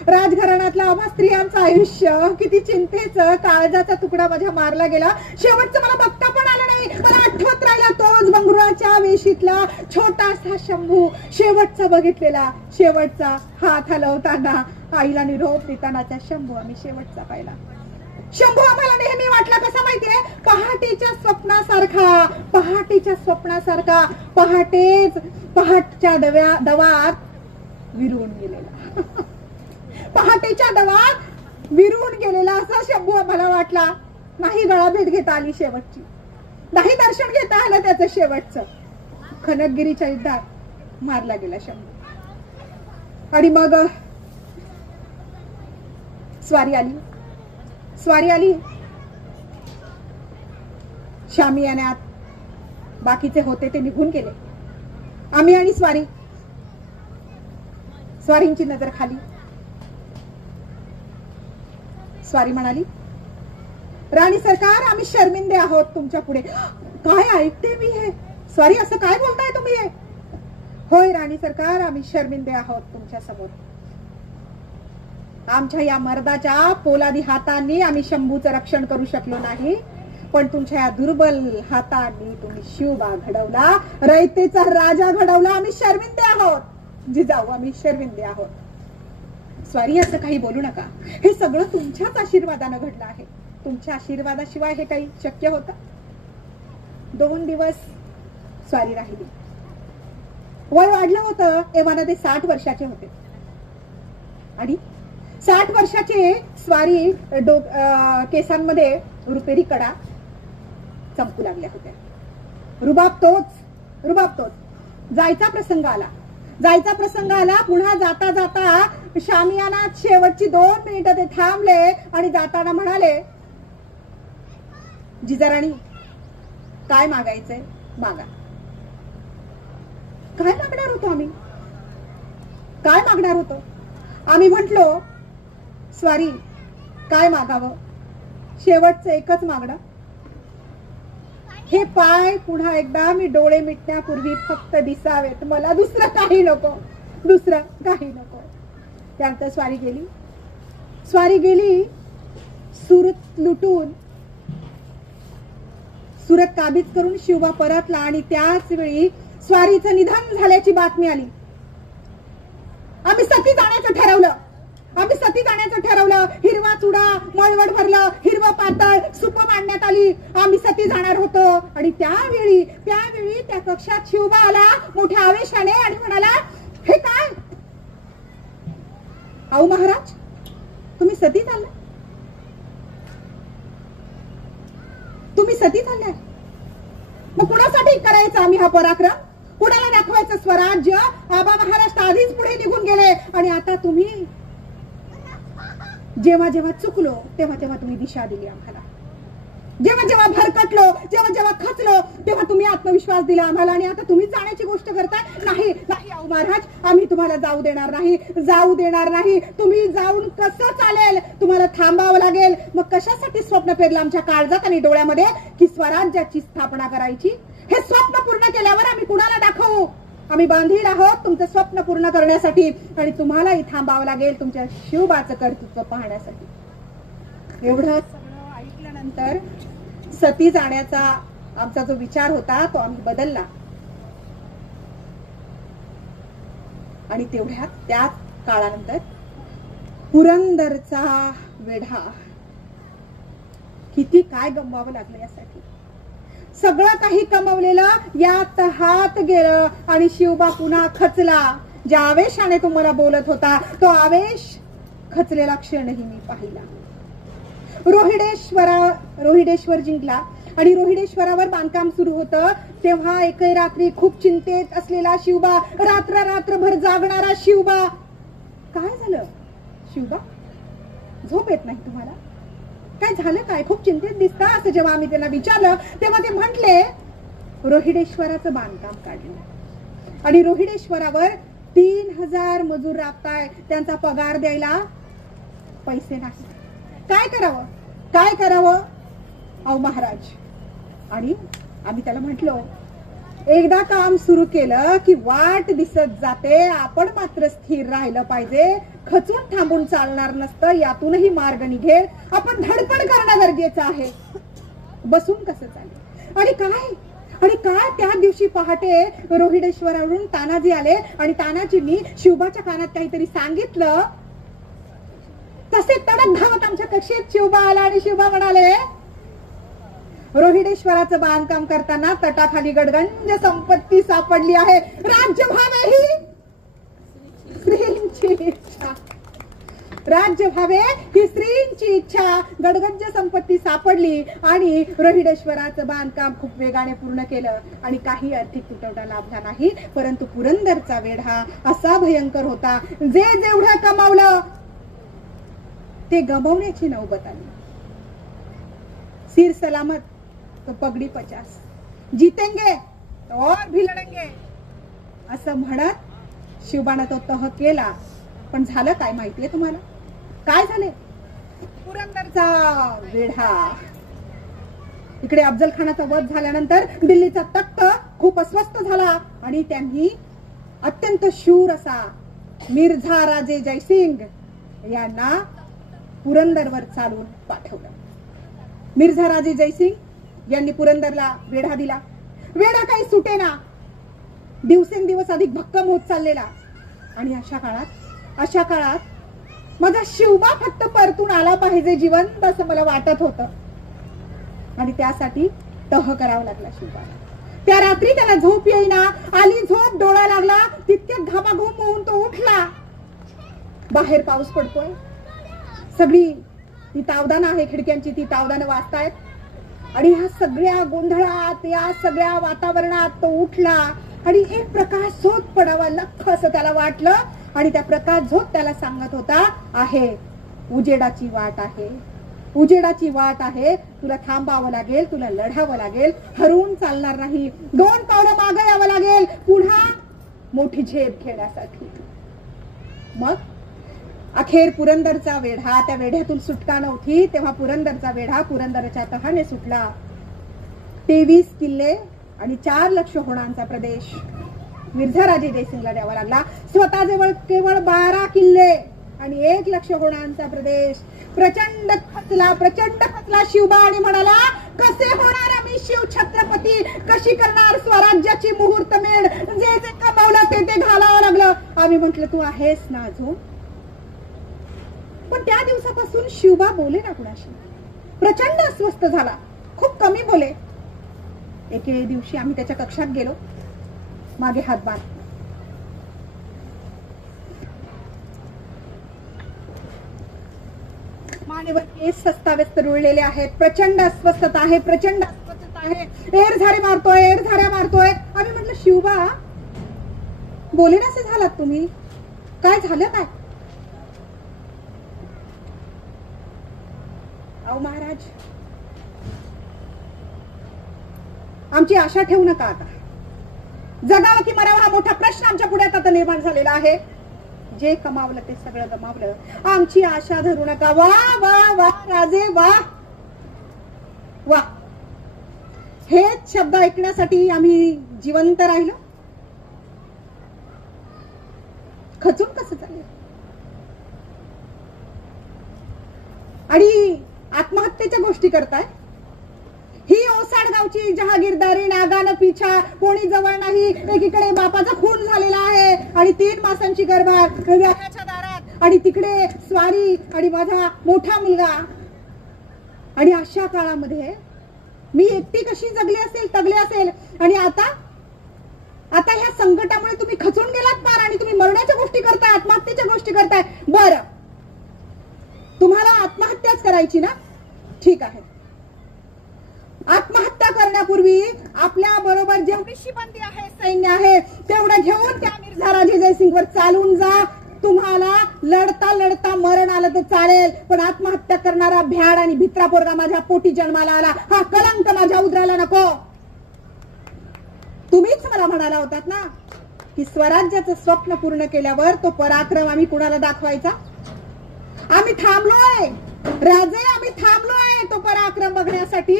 राजघराण्यातल्या आम्हा स्त्रियांचं आयुष्य किती चिंतेचं, काळजाचा तुकडा माझ्या मारला गेला. शेवटचं मला बघता पण आलं नाही. मला आठवत राहिला तोच बंगळुराच्या वेशीतला छोटासा शंभू, शेवटचा बघितलेला, शेवटचा हात हलवताना, आईला निरोप देतानाचा शंभू आम्ही शेवटचा पाहिला. शंभू आम्हाला नेहमी वाटला कसा माहितीये? पहाटेच्या स्वप्नासारखा, पहाटच्या दवात विरून गेलेला. पहाटेच्या दवात विरून गेलेला असा शंभू आम्हाला वाटला. नाही गळा भेट घेता आली शेवटची, नाही दर्शन घेता आलं त्याचं शेवटचं. कनकगिरीच्या युद्धात मारला गेला शंभू. आणि मग स्वारी आली. शामियान्यात बाकीचे होते ते निघून गेले. आम्ही आणि स्वारींची नजर खाली. स्वारी म्हणाली, राणी सरकार, आम्ही शर्मिंदे आहोत तुमच्या पुढे. काय ऐकते मी हे? स्वारी, असं काय बोलताय तुम्ही हे? होय राणी सरकार, आम्ही शर्मिंदे आहोत तुमच्या समोर. आमच्या या मर्दाच्या पोलादी हातांनी आम्ही शंभूचं रक्षण करू शकलो नाही, पण तुमच्या या दुर्बल हातांनी तुम्ही शिवबा घडवला, रयतेचा राजा घडवला. आम्ही शर्मिंदे आहोत जिजाऊ, आम्ही शर्मिंदे आहोत. स्वारी, असं काही बोलू नका. हे सगळं तुमच्याच आशीर्वादानं घडलं आहे. तुमच्या आशीर्वादाशिवाय हे काही शक्य होतं? 2 दिवस स्वारी राहिली. वय वाढलं होतं तेव्हा ते 60 वर्षाचे होते. आणि 60 वर्षाचे स्वारी केसांमध्ये रुपेरी कडा चमकू लागल्या होत्या. रुबाब तोच. जायचा प्रसंग आला. पुन्हा जाता शामियानात शेवटची 2 मिनिटं ते थांबले आणि जाताना म्हणाले, जिजाराणी, काय मागायचंय मागा. काय मागणार होतो आम्ही? म्हटलो, स्वारी, काय मागावं? शेवटचं एकच मागणं, हे पाय पुन्हा एकदा मी डोळे मिटण्यापूर्वी फक्त दिसावेत, मला दुसरं काही नको. दुसरं काही नको. त्यानंतर स्वारी गेली सुरत लुटून, सुरत काबीज करून शिवबा परतला आणि त्याच वेळी स्वारीचं निधन झाल्याची बातमी आली. आम्ही सती जाण्याचं ठरवलं. हिरवा चुडा मळवट भरलं, हिरवं पातळ सुप मांडण्यात आली. आम्ही सती जाणार होतो आणि त्यावेळी त्या कक्षात शिवबा आला मोठ्या आवेशाने आणि म्हणाला, हे काय आऊ महाराज, तुम्ही सती चालला? तुम्ही सती चाललाय? मग कुणासाठी करायचा आम्ही हा पराक्रम? कुणाला दाखवायचं स्वराज्य? आबा महाराष्ट्र आधीच पुढे निघून गेले आणि आता तुम्ही जेव्हा जेव्हा चुकलो तेव्हा तेव्हा तुम्ही दिशा दिली आम्हाला. जेव्हा जेव्हा भरकटलो, जेव्हा जेव्हा खचलो तेव्हा तुम्ही आत्मविश्वास दिला आम्हाला आणि आता तुम्ही जाण्याची गोष्ट करताय. नाही नाही आऊ महाराज, आम्ही तुम्हाला जाऊ देणार नाही. तुम्ही जाऊन कसं चालेल? तुम्हाला थांबावं लागेल. मग कशासाठी स्वप्न पेरलं आमच्या काळजात आणि डोळ्यामध्ये की स्वराज्याची स्थापना करायची? हे स्वप्न पूर्ण केल्यावर आम्ही कुणाला दाखवू? आम्ही बांधील आहोत तुमचं स्वप्न पूर्ण करण्यासाठी आणि तुम्हालाही थांबावं लागेल तुमच्या शिवबाचं कर्तृत्व पाहण्यासाठी. एवढं सगळं ऐकल्यानंतर सती जाण्याचा आमचा जो विचार होता तो आम्ही बदलला आणि तेवढ्यात त्याच काळानंतर पुरंदरचा वेढा, किती काय गमवावं लागलं यासाठी. सगळं काही कमवलेलं यात हात गेलं आणि शिवबा पुन्हा खचला. ज्या आवेशाने तो मला बोलत होता तो आवेश खचलेला क्षणही मी पाहिला. रोहिडेश्वर जिंकला आणि रोहिडेश्वरावर बांधकाम सुरू होतं तेव्हा एके रात्री खूप चिंतेत असलेला शिवबा, रात्रभर जागणारा शिवबा, काय झालं शिवबा? झोप येत नाही तुम्हाला? काय झालं? काय खूप चिंतेत दिसता? असं जेव्हा आम्ही त्यांना विचारलं तेव्हा ते म्हटले, रोहिडेश्वराचं बांधकाम काढलं आणि रोहिडेश्वरावर 3000 मजूर राबताय, त्यांचा पगार द्यायला पैसे नाही. काय करावं आऊ महाराज? आणि आम्ही त्याला म्हटलो, एकदा काम सुरू केलं की वाट दिसत जाते, आपण मात्र स्थिर राहिलं पाहिजे. खचून थांबून चालणार नसतं, यातूनही मार्ग निघेल. आपण धडपड करणं गरजेचं आहे, बसून कसं चालेल? आणि काय त्या दिवशी पहाटे रोहिडेश्वरावरून तानाजी आले आणि तानाजींनी शिवबाच्या कानात काहीतरी सांगितलं. तसे तडक धावत आमच्या कक्षेत शिवबा आला आणि शिवबा म्हणाले, रोहिडेश्वराचं बांधकाम करताना तटाखाली गडगंज संपत्ती सापडली आहे. राज्य व्हावे ही स्त्रींची इच्छा. राज्य व्हावे ही स्त्रींची इच्छा. गडगंज संपत्ती सापडली आणि रोहिडेश्वराचं बांधकाम खूप वेगाने पूर्ण केलं आणि काही आर्थिक तुटवडा लाभला नाही. परंतु पुरंदरचा वेढा असा भयंकर होता, जे जेवढं कमावलं ते गमावण्याची नौबत आली. सिर सलामत तो पगडी 50, जीतेंगे तो और भी लढेंगे असं म्हणत शिवबानं तो तह केला. पण झालं काय माहितीये तुम्हाला? काय झाले? पुरंदरचा वेढा. इकडे अफजल खानाचा वध झाल्यानंतर दिल्लीचा तख्त खूप अस्वस्थ झाला आणि त्यांनी अत्यंत शूर असा मिर्झा राजे जयसिंग यांना पुरंदरवर चालून पाठवलं. मिर्झा राजे जयसिंग यांनी पुरंदरला वेढा दिला. वेढा काही सुटेना, दिवसेंदिवस अधिक भक्कम होत चाललेला. आणि अशा काळात माझा शिवबा फक्त परतून आला पाहिजे जिवंत, असं मला वाटत होतं आणि त्यासाठी तह करावा लागला शिवबाला. त्या रात्री त्याला झोप येईना, आली झोप, डोळा लागला, तितक्यात घामाघूम होऊन तो उठला. बाहेर पाऊस पडतोय, सगळी ती तावदानं आहे, खिडक्यांची ती तावदानं वाजतायत आणि ह्या सगळ्या गोंधळात, या सगळ्या वातावरणात तो उठला आणि एक प्रकाश झोत पडावा लख असं त्याला वाटलं आणि त्या प्रकाश झोत त्याला सांगत होता, आहे उजेडाची वाट आहे, उजेडाची वाट आहे, तुला थांबावं लागेल, तुला लढावं लागेल, हरवून चालणार नाही, 2 पावलं मागे यावं लागेल पुन्हा मोठी झेप घेण्यासाठी. मग अखेर पुरंदरचा वेढा, त्या वेढ्यातून सुटका नव्हती तेव्हा पुरंदरचा वेढा पुरंदरच्या तहाने सुटला. 23 किल्ले आणि 4 लक्ष होणांचा प्रदेश मिर्झा राजे जयसिंगला द्यावा लागला. स्वतःजवळ केवळ 12 किल्ले आणि 1 लक्ष गुणांचा प्रदेश. प्रचंड खचला शिवबा आणि म्हणाला, कसे होणार आम्ही शिव छत्रपती, कशी करणार स्वराज्याची मुहूर्तमेढ, जे जे कमावलं ते घालावं लागलं. आम्ही म्हटलं तू आहेस ना अजून. पण त्या दिवसापासून शिवबा बोले ना कुणाशी, प्रचंड अस्वस्थ झाला, खूप कमी बोले. एके दिवशी आम्ही त्याच्या कक्षात गेलो, मागे हातभार, मानेवर केस अस्ताव्यस्त रुळलेले आहेत, प्रचंड अस्वस्थता आहे, एड झाऱ्या मारतोय. आम्ही म्हटलं शिवबा बोलेनासे झालात तुम्ही, काय झालं काय? अहो महाराज, आमची आशा ठेवू नका. आता जगावं की मरावं हा मोठा प्रश्न आमच्या पुढ्यात आता निर्माण झालेला आहे. जे कमावलं ते सगळं गमावलं, आमची आशा धरू नका. वा वा वा राजे वा वा. हेच शब्द ऐकण्यासाठी आम्ही जिवंत राहिलो. खचून कसं चाललं आणि आत्महत्येच्या गोष्टी करताय. ही ओसाड गावची जहागीरदारी, नागानं पिछा, कोणी जवळ नाही. एकीकडे बापाचा खून झालेला आहे आणि 3 मासांची गर्भार व्याहाच्या दारात, आणि तिकडे स्वारी आणि माझा मोठा मुलगा. आणि अशा काळामध्ये मी एकटी कशी जगली असेल, तगले असेल. आणि आता ह्या संकटामुळे तुम्ही खचून गेलात पार आणि तुम्ही मरण्याच्या गोष्टी करताय, आत्महत्येच्या गोष्टी करताय. बरं, तुम्हाला आत्महत्याच करायची ना, ठीक आहे. आत्महत्या करण्यापूर्वी आपल्या बरोबर जेवढी शिबंदी आहे, सैन्य आहे, तेवढं घेऊन त्या मिर्झा राजे जयसिंगवर चालून जा. तुम्हाला लढता मरण आलं तर चालेल, पण आत्महत्या करणारा भ्याड आणि भित्रा पोरगा माझ्या पोटी जन्माला आला, हा कलंक माझ्या उदराला नको. तुम्हीच मला म्हणाला होतात ना की स्वराज्याचं स्वप्न पूर्ण केल्यावर तो पराक्रम आम्ही कुणाला दाखवायचा. आम्ही थांबलोय राजे, आम्ही थांबलोय तो पराक्रम बघण्यासाठी.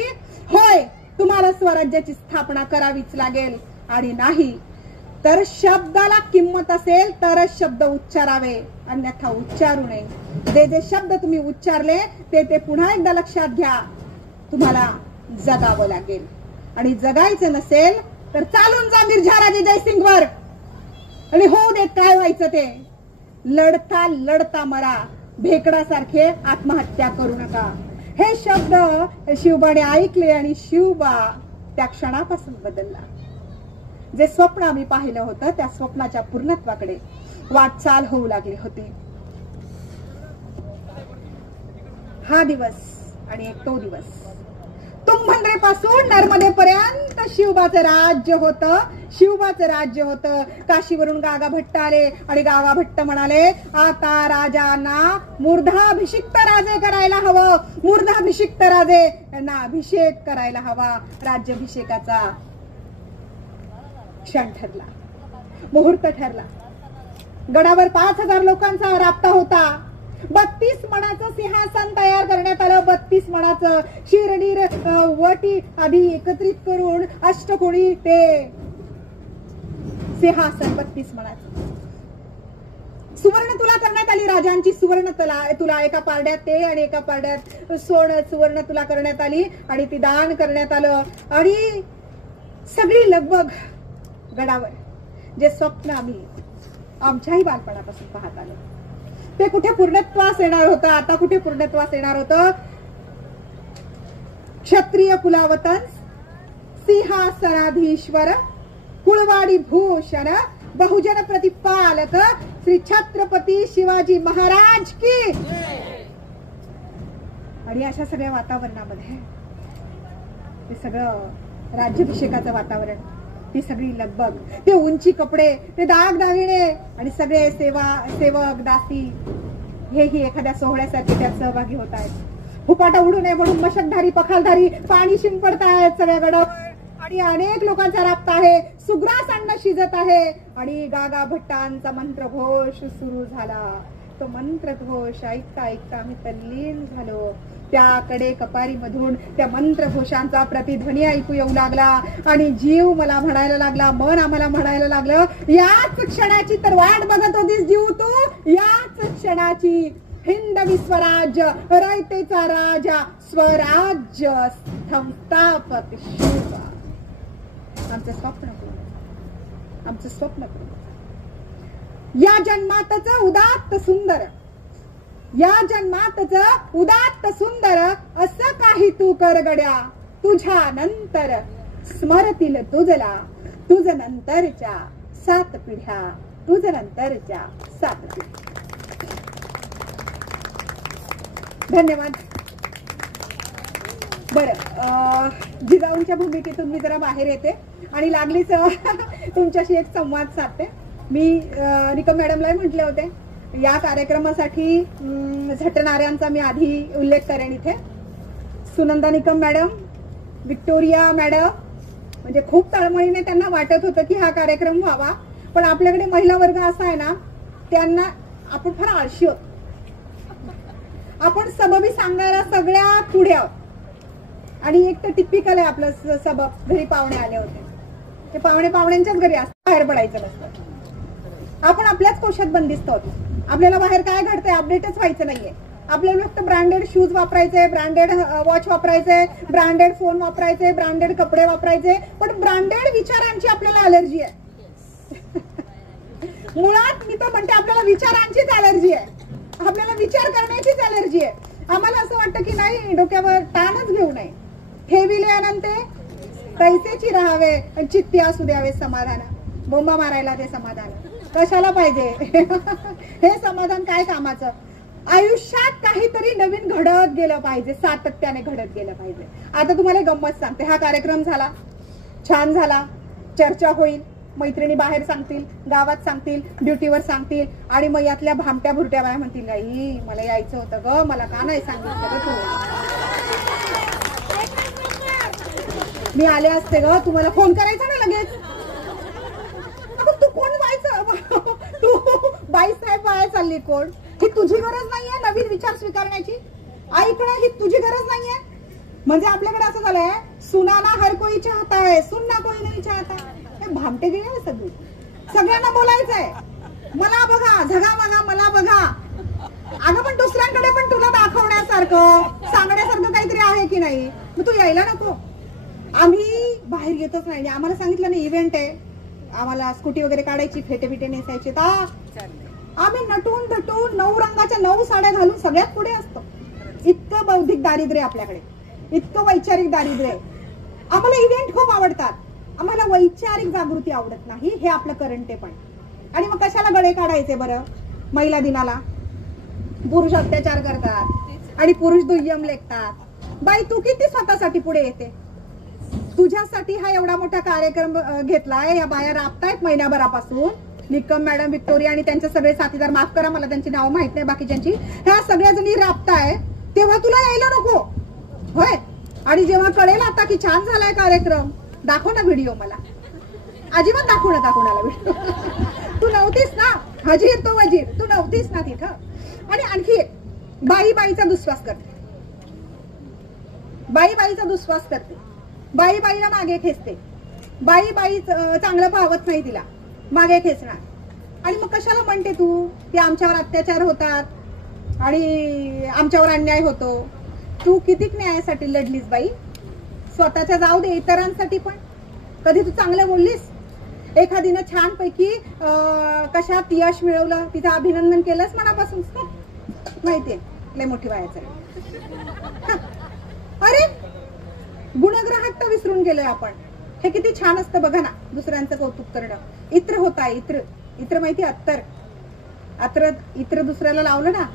होय, तुम्हाला स्वराज्याची स्थापना करावीच लागेल, आणि नाही तर शब्दाला किंमत असेल तरच शब्द उच्चारावे, अन्यथा उच्चारू नये. जे शब्द तुम्ही उच्चारले ते पुन्हा एकदा लक्षात घ्या. तुम्हाला जगावं लागेल, आणि जगायचं नसेल तर चालून जा मिर्झा राजे जयसिंगवर, आणि होऊ देत काय व्हायचं ते. लढता मरा, भेकडासारखे आत्महत्या करू नका. हे शब्द शिवबाने ऐकले आणि शिवबा त्या क्षणापासून बदलला. जे स्वप्न आम्ही पाहिलं होतं त्या स्वप्नाच्या पूर्णत्वाकडे वाटचाल होऊ लागली होती. हा दिवस आणि एक तो दिवस, तुंगभद्रेपासून नर्मदेपर्यंत शिवबाचं राज्य होतं. काशीवरून गागा भट्ट आले आणि गागा भट्ट म्हणाले, आता राजांना मूर्धाभिषिक्त राजे करायला हवं. मूर्धाभिषिक्त राजे यांना अभिषेक करायला हवा. राज्याभिषेकाचा क्षण ठरला, मुहूर्त ठरला. गडावर 5000 लोकांचा राबता होता. 32 मणाचं सिंहासन तयार करण्यात आलं. 32 मणाचं शिरडीर वटी आधी एकत्रित करून अष्टकोणी ते सिंहासन 32 मणाचं सुवर्ण तुला करण्यात आली. राजांची सुवर्ण तुला एका पारड्यात ते आणि एका पारड्यात सुवर्ण तुला करण्यात आली, आणि ती दान करण्यात आलं. आणि सगळी लगबग गडावर. जे स्वप्न आम्ही आमच्याही बालपणापासून पाहत आलो ते कुठे पूर्णत्वास येणार होतं. आता कुठे पूर्णत्वास येणार होतं. क्षत्रिय कुलावतन, सिंहासनाधीश्वर, कुळवाडी भूषण, बहुजन प्रतिपालक श्री छत्रपती शिवाजी महाराज की. आणि अशा सगळ्या वातावरणामध्ये ते सगळं राज्याभिषेकाचं वातावरण, ती सगळी लगबग, ते उंची कपडे, ते दागदागिने, आणि सगळे सेवक दासी हेही एखाद्या सोहळ्यासारखे त्यात सहभागी होत आहेत. फुपाटा उडू नये म्हणून मशकधारी पखालधारी पाणी शिंपडतायत सगळ्या गडावर, आणि अनेक लोकांचा राबता आहे. सुग्रास अन्न शिजत आहे, आणि गागा भट्टांचा मंत्रघोष सुरू झाला. तो मंत्रघोष ऐकता आम्ही तल्लीन झालो. त्याकडे कपारीमधून त्या मंत्रघोषांचा प्रतिध्वनी ऐकू येऊ लागला आणि जीव मला म्हणायला लागला, मन आम्हाला म्हणायला लागलं, याच क्षणाची तर वाट बघत होतीस जीव तू, याच क्षणाची. हिंदवी स्वराज्य, रयतेचा राजा, स्वराज्य संस्थापक शिवा. आमचं स्वप्न पूर्ण, आमचं स्वप्न पूर्ण. या जन्मातच उदात्त सुंदर, या जन्मातच उदात्त सुंदर असं काही तू कर गड्या, तुझ्या नंतर स्मरतील तुझला, तुझ नंतरच्या 7 पिढ्या, तुझ नंतरच्या 7 पिढ्या. धन्यवाद. बरं, जिजाऊंच्या भूमिकेतून मी जरा बाहेर येते आणि लागलीच तुमच्याशी एक संवाद साधते. मी निकम मॅडमला म्हटले होते, या कार्यक्रमासाठी झटणाऱ्यांचा मी आधी उल्लेख करेन इथे. Sunanda Nikam madam, Victoria madam, म्हणजे खूप तळमळीने त्यांना वाटत होतं की हा कार्यक्रम व्हावा, पण आपल्याकडे महिला वर्ग असा आहे ना, त्यांना आपण फार आळशी होतो. आपण सबबी सांगायला सगळ्या पुढे आहोत. आणि एक तर टिपिकल आहे आपलं सबब, घरी पाहुणे आले होते, ते पाहुण्यांच्याच घरी असतं, बाहेर पडायचं नसतं. आपण आपल्याच कोशात बंदिस्त होतो. आपल्याला बाहेर काय घडतंय अपडेटच व्हायचं नाहीये. आपल्याला फक्त ब्रँडेड शूज वापरायचे, ब्रँडेड वॉच वापरायचे, ब्रँडेड फोन वापरायचे, ब्रँडेड कपडे वापरायचे, पण ब्रँडेड विचारांची आपल्याला अलर्जी आहे. मुळात मी तर म्हणते आपल्याला विचारांचीच अलर्जी आहे, आपल्याला विचार करण्याचीच अलर्जी आहे. आम्हाला असं वाटतं की नाही, डोक्यावर ताणच घेऊ नये, ठेविले अनंते पैसेची राहावे, चित्ती असू द्यावे समाधान, बोंबा मारायला ते समाधान कशाला पाहिजे? हे समाधान काय कामाचं? आयुष्यात काहीतरी नवीन घडत गेलं पाहिजे, सातत्याने घडत गेलं पाहिजे. आता तुम्हाला गंमत सांगते, हा कार्यक्रम झाला, छान झाला, चर्चा होईल, मैत्रिणी बाहेर सांगतील, गावात सांगतील, ड्युटीवर सांगतील, आणि मग यातल्या भामट्या भुरट्या बाया म्हणतील, नाही मला यायचं होतं ग, मला का नाही सांगितलं ग तू, मी आले असते ग, तुम्हाला फोन करायचा ना लगेच. तू कोण व्हायचं? तू बाईसाहेब वाया चालली कोण? ही तुझी गरज नाहीये नवीन विचार स्वीकारण्याची, ऐकणं ही तुझी गरज नाहीये. म्हणजे आपल्याकडे असं झालंय, सुनाना हर कोई चाहता है, सुनना कोई नाही चाहता. हे भामटे गेले सगळी, सगळ्यांना बोलायचंय, मला बघा, झगा बघा, मला बघा. अगं पण दुसऱ्यांकडे पण तुला दाखवण्यासारखं, सांगण्यासारखं काहीतरी आहे की नाही? मग तू यायला नको. आम्ही बाहेर येतच नाही, आम्हाला सांगितलं नाही इव्हेंट आहे, आम्हाला स्कूटी वगैरे काढायची, फेटे बिटे नेसायचे, आम्ही नटून धटून 9 रंगाच्या 9 साड्या घालून सगळ्यात पुढे असतो. इतकं बौद्धिक दारिद्र्य आपल्याकडे, इतकं वैचारिक दारिद्र्य. आम्हाला इव्हेंट खूप आवडतात, आम्हाला वैचारिक जागृती आवडत नाही, हे आपलं करंट आहे. पण आणि मग कशाला गळे काढायचे बरं? महिला दिनाला पुरुष अत्याचार करतात आणि पुरुष दुय्यम लेखतात. बाई तू किती स्वतःसाठी पुढे येते? तुझ्यासाठी हा एवढा मोठा कार्यक्रम घेतलाय, या बाया राबतायत महिन्याभरापासून. निकम मॅडम, विक्टोरिया आणि त्यांचे सगळे साथीदार, माफ करा मला त्यांची नाव माहित नाही बाकीच्यांची, ह्या सगळ्या जणी राबताय, तेव्हा तुला यायला नको होय? आणि जेव्हा कळेल आता की छान झालाय कार्यक्रम, दाखव ना व्हिडिओ मला. अजिबात दाखवू नका कोणाला व्हिडिओ. तू नव्हतीस ना, हजीर तो वजीर, तू नव्हतीस ना तिथं. आणि आणखी एक, बाई बाईचा दुस्वास करते, बाई बाईचा दुस्वास करते, बाई बाईला मागे खेचते, बाई बाई चांगलं पाहत नाही तिला, मागे खेचणार. आणि मग कशाला म्हणते तू की आमच्यावर अत्याचार होतात आणि आमच्यावर अन्याय होतो? तू किती न्यायासाठी लढलीस बाई? स्वतःच्या जाऊ दे, इतरांसाठी पण. कधी तू चांगलं बोललीस? एखादीनं छानपैकी कशात यश मिळवलं, तिचं अभिनंदन केलंस मनापासून? माहितीये, लय मोठी बायाचं. अरे गुणग्राहक तर विसरून गेलोय आपण. हे किती छान असतं बघा ना, दुसऱ्यांचं कौतुक करणं. इत्र होता, इत्र, इत्र माहिती, अत्तर, अत्र, इत्र दुसऱ्याला लावलं ना,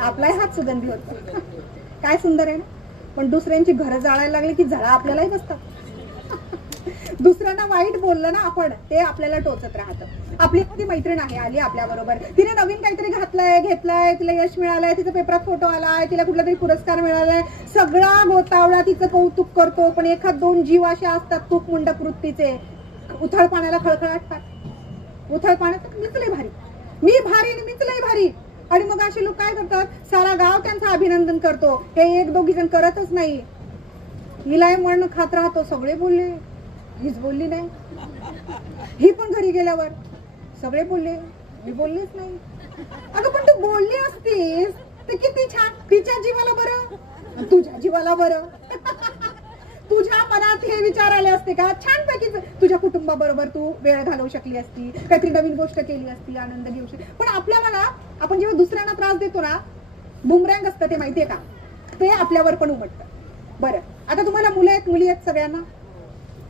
आपलाही हात सुगंधी होतो. काय सुंदर आहे ना. पण दुसऱ्यांची घरं जाळायला लागली की जळा आपल्यालाही बसतात. दुसऱ्यांना वाईट बोललं ना आपण, ते आपल्याला टोचत राहतं. आपली एखादी मैत्रीण आहे, आली आपल्या बरोबर, तिने नवीन काहीतरी घातलंय, घेतलंय, तिला यश मिळालंय, तिचा पेपरात फोटो आलाय, तिला कुठला तरी पुरस्कार मिळालाय, सगळा गोतावळा तिचं कौतुक करतो. पण 1-2 जीव असे असतात खूप मुंडक वृत्तीचे, उथळ पाण्याला खळखळाटतात. उथळ पाण्यात मीच लय भारी, मी भारी, मीच लय भारी. आणि मग असे लोक काय करतात, सारा गाव त्यांचं अभिनंदन करतो, हे एक दोघी जण करतच नाही. हिलाय म्हण खात राहतो, सगळे बोलले, हीच बोलली नाही. ही पण घरी गेल्यावर सगळे बोलले, मी बोललीच नाही. अगं पण तू बोलली असतीस तर किती छान, तिच्या जीवाला बरं, तुझ्या जीवाला बरं. तुझ्या मनात हे विचार आले असते का, छानपैकी तुझ्या कुटुंबाबरोबर तू वेळ घालवू शकली असती, काहीतरी नवीन गोष्ट केली असती, आनंद घेऊ शकली. पण आपल्याला ना, आपण जेव्हा दुसऱ्यांना त्रास देतो ना, बुमरँग असतं ते, माहितीये का, ते आपल्यावर पण उमटतं. बरं, आता तुम्हाला मुलं आहेत, मुली आहेत सगळ्यांना.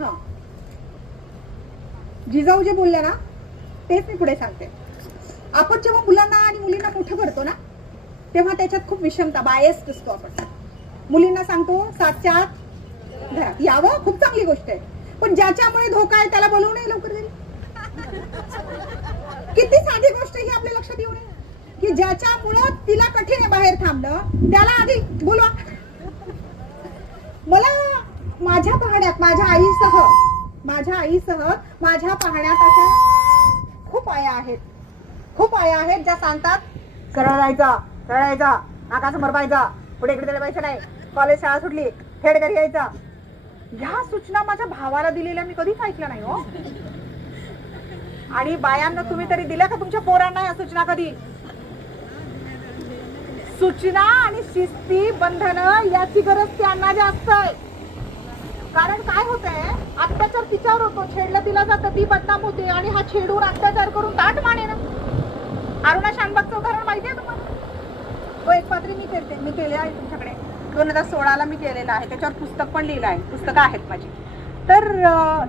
हा, जिजाऊ जे बोलले ना तेच मी पुढे सांगते. आपण जेव्हा मुलांना आणि मुलींना मोठं करतो ना, तेव्हा त्याच्यात खूप विषमता, बायस्ड असतो. आपण मुलींना सांगतो 7च्या आत घरात यावं, खूप चांगली गोष्ट आहे, पण ज्याच्यामुळे धोका आहे त्याला बोलवू नये लवकर घरी. किती साधी गोष्ट ही आपल्या लक्षात येऊ नये, की ज्याच्यामुळं तिला कठीण आहे बाहेर थांबणं, त्याला आधी बोलवा. मला माझ्या पाहण्यात, माझ्या आईसह माझ्या पाहण्यात अशा खूप आया आहेत ज्या सांगतात सरळ जायचा, नाकासमोर पाहायचा, पुढे इकडे त्याला पाहिजे नाही, कॉलेज शाळा सुटली थेट घरी यायचा. ह्या सूचना माझ्या भावाला दिलेल्या मी कधीच ऐकल्या नाही हो. आणि बायांना तुम्ही तरी दिल्या का तुमच्या पोरांना या सूचना कधी? सूचना आणि शिस्ती, बंधन याची गरज त्यांना जास्त आहे. कारण काय होतंय, अत्याचार तिच्यावर होतो, छेडलं तिला जातं, ती बदनाम होते, आणि हा छेडून अत्याचार करून ताट माने ना. अरुणा शानबागचं उदाहरण माहितीये तुम्हाला? तो एक पात्री मी केले आहे तुमच्याकडे, 2016ला मी केलेला आहे, त्याच्यावर पुस्तक पण लिहिलं आहे, पुस्तकं आहेत माझी. तर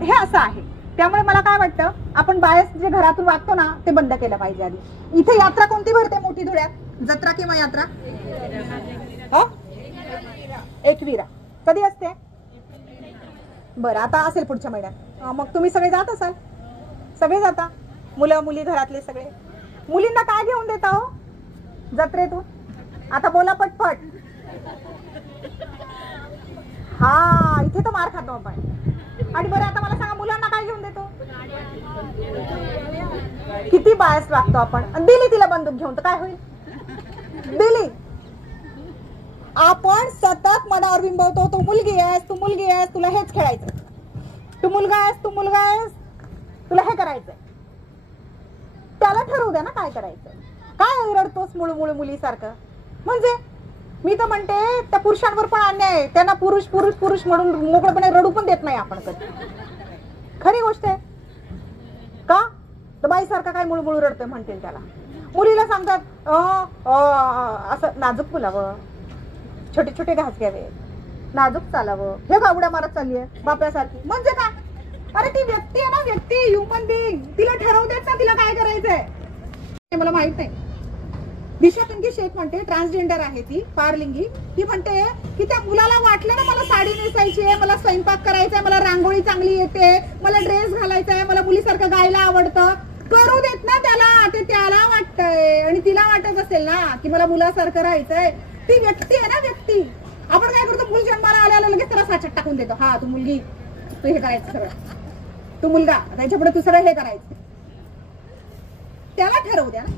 हे असं आहे. त्यामुळे मला काय वाटतं, आपण बायस जे घरातून वागतो ना ते बंद केलं पाहिजे आधी. इथे यात्रा कोणती भरते मोठी धुळ्यात, जत्रा किंवा यात्रा? एकविरा. कधी असते? बरं, आता असेल पुढच्या महिन्यात. मग तुम्ही सगळे जात असाल, सगळे जाता, मुलं मुली घरातले सगळे. मुलींना काय घेऊन देता हो जत्रेतून? आता बोला पटपट. हा, इथे तर मार खातो आपण. आणि बरं आता मला सांगा, मुलांना काय घेऊन देतो? किती बायस वागतो आपण. दिली तिला बंदूक घेऊन तर काय होईल? दिली. आपण सतत मनावर बिंबवतो, तू मुलगी आहेस, तुला हेच खेळायचं, तू मुलगा आहेस, तुला हे करायचंय. त्याला ठरवू द्या ना काय करायचं. काय रडतोस मुळमुळ मुलीसारखं? म्हणजे मी तर म्हणते त्या पुरुषांवर पण अन्याय आहे. त्यांना पुरुष म्हणून मोकळेपणे रडू पण देत नाही आपण कधी. खरी गोष्ट आहे का? तर बाईसारखा काय मुळमुळ रडतोय म्हणतील त्याला. मुलीला सांगतात असं नाजूक बोलावं, छोटे छोटे घास घ्यावे, नाजूक चालावं. हे गावड्या मारत चालली आहे बाप्यासारखी. म्हणजे काय? अरे ती व्यक्ती आहे ना, व्यक्ती, ह्युमन बिंग. तिला ठरवू देत ना तिला काय करायचंय. मला माहित नाही. दिशा पिंकी शेख म्हणते, ट्रान्सजेंडर आहे ती, पारलिंगी. ती म्हणते की त्या मुलाला वाटलं ना मला साडी नेसायची आहे, मला स्वयंपाक करायचा आहे, मला रांगोळी चांगली येते, मला ड्रेस घालायचा आहे, मला मुलीसारखं गायला आवडतं, करू देत ना त्याला. ते त्याला वाटतंय आणि तिला वाटत असेल ना की मला मुलासारखं राहायचंय. ती व्यक्ती आहे ना, व्यक्ती. आपण काय करतो, मूल जन्माला आल्याला लगेच त्याला साच्यात टाकून देतो. हा, तू मुलगी, तू हे करायचं सगळं, तू मुलगा, त्याच्या पुढे तू सगळं हे करायचं. त्याला ठरवू द्या ना.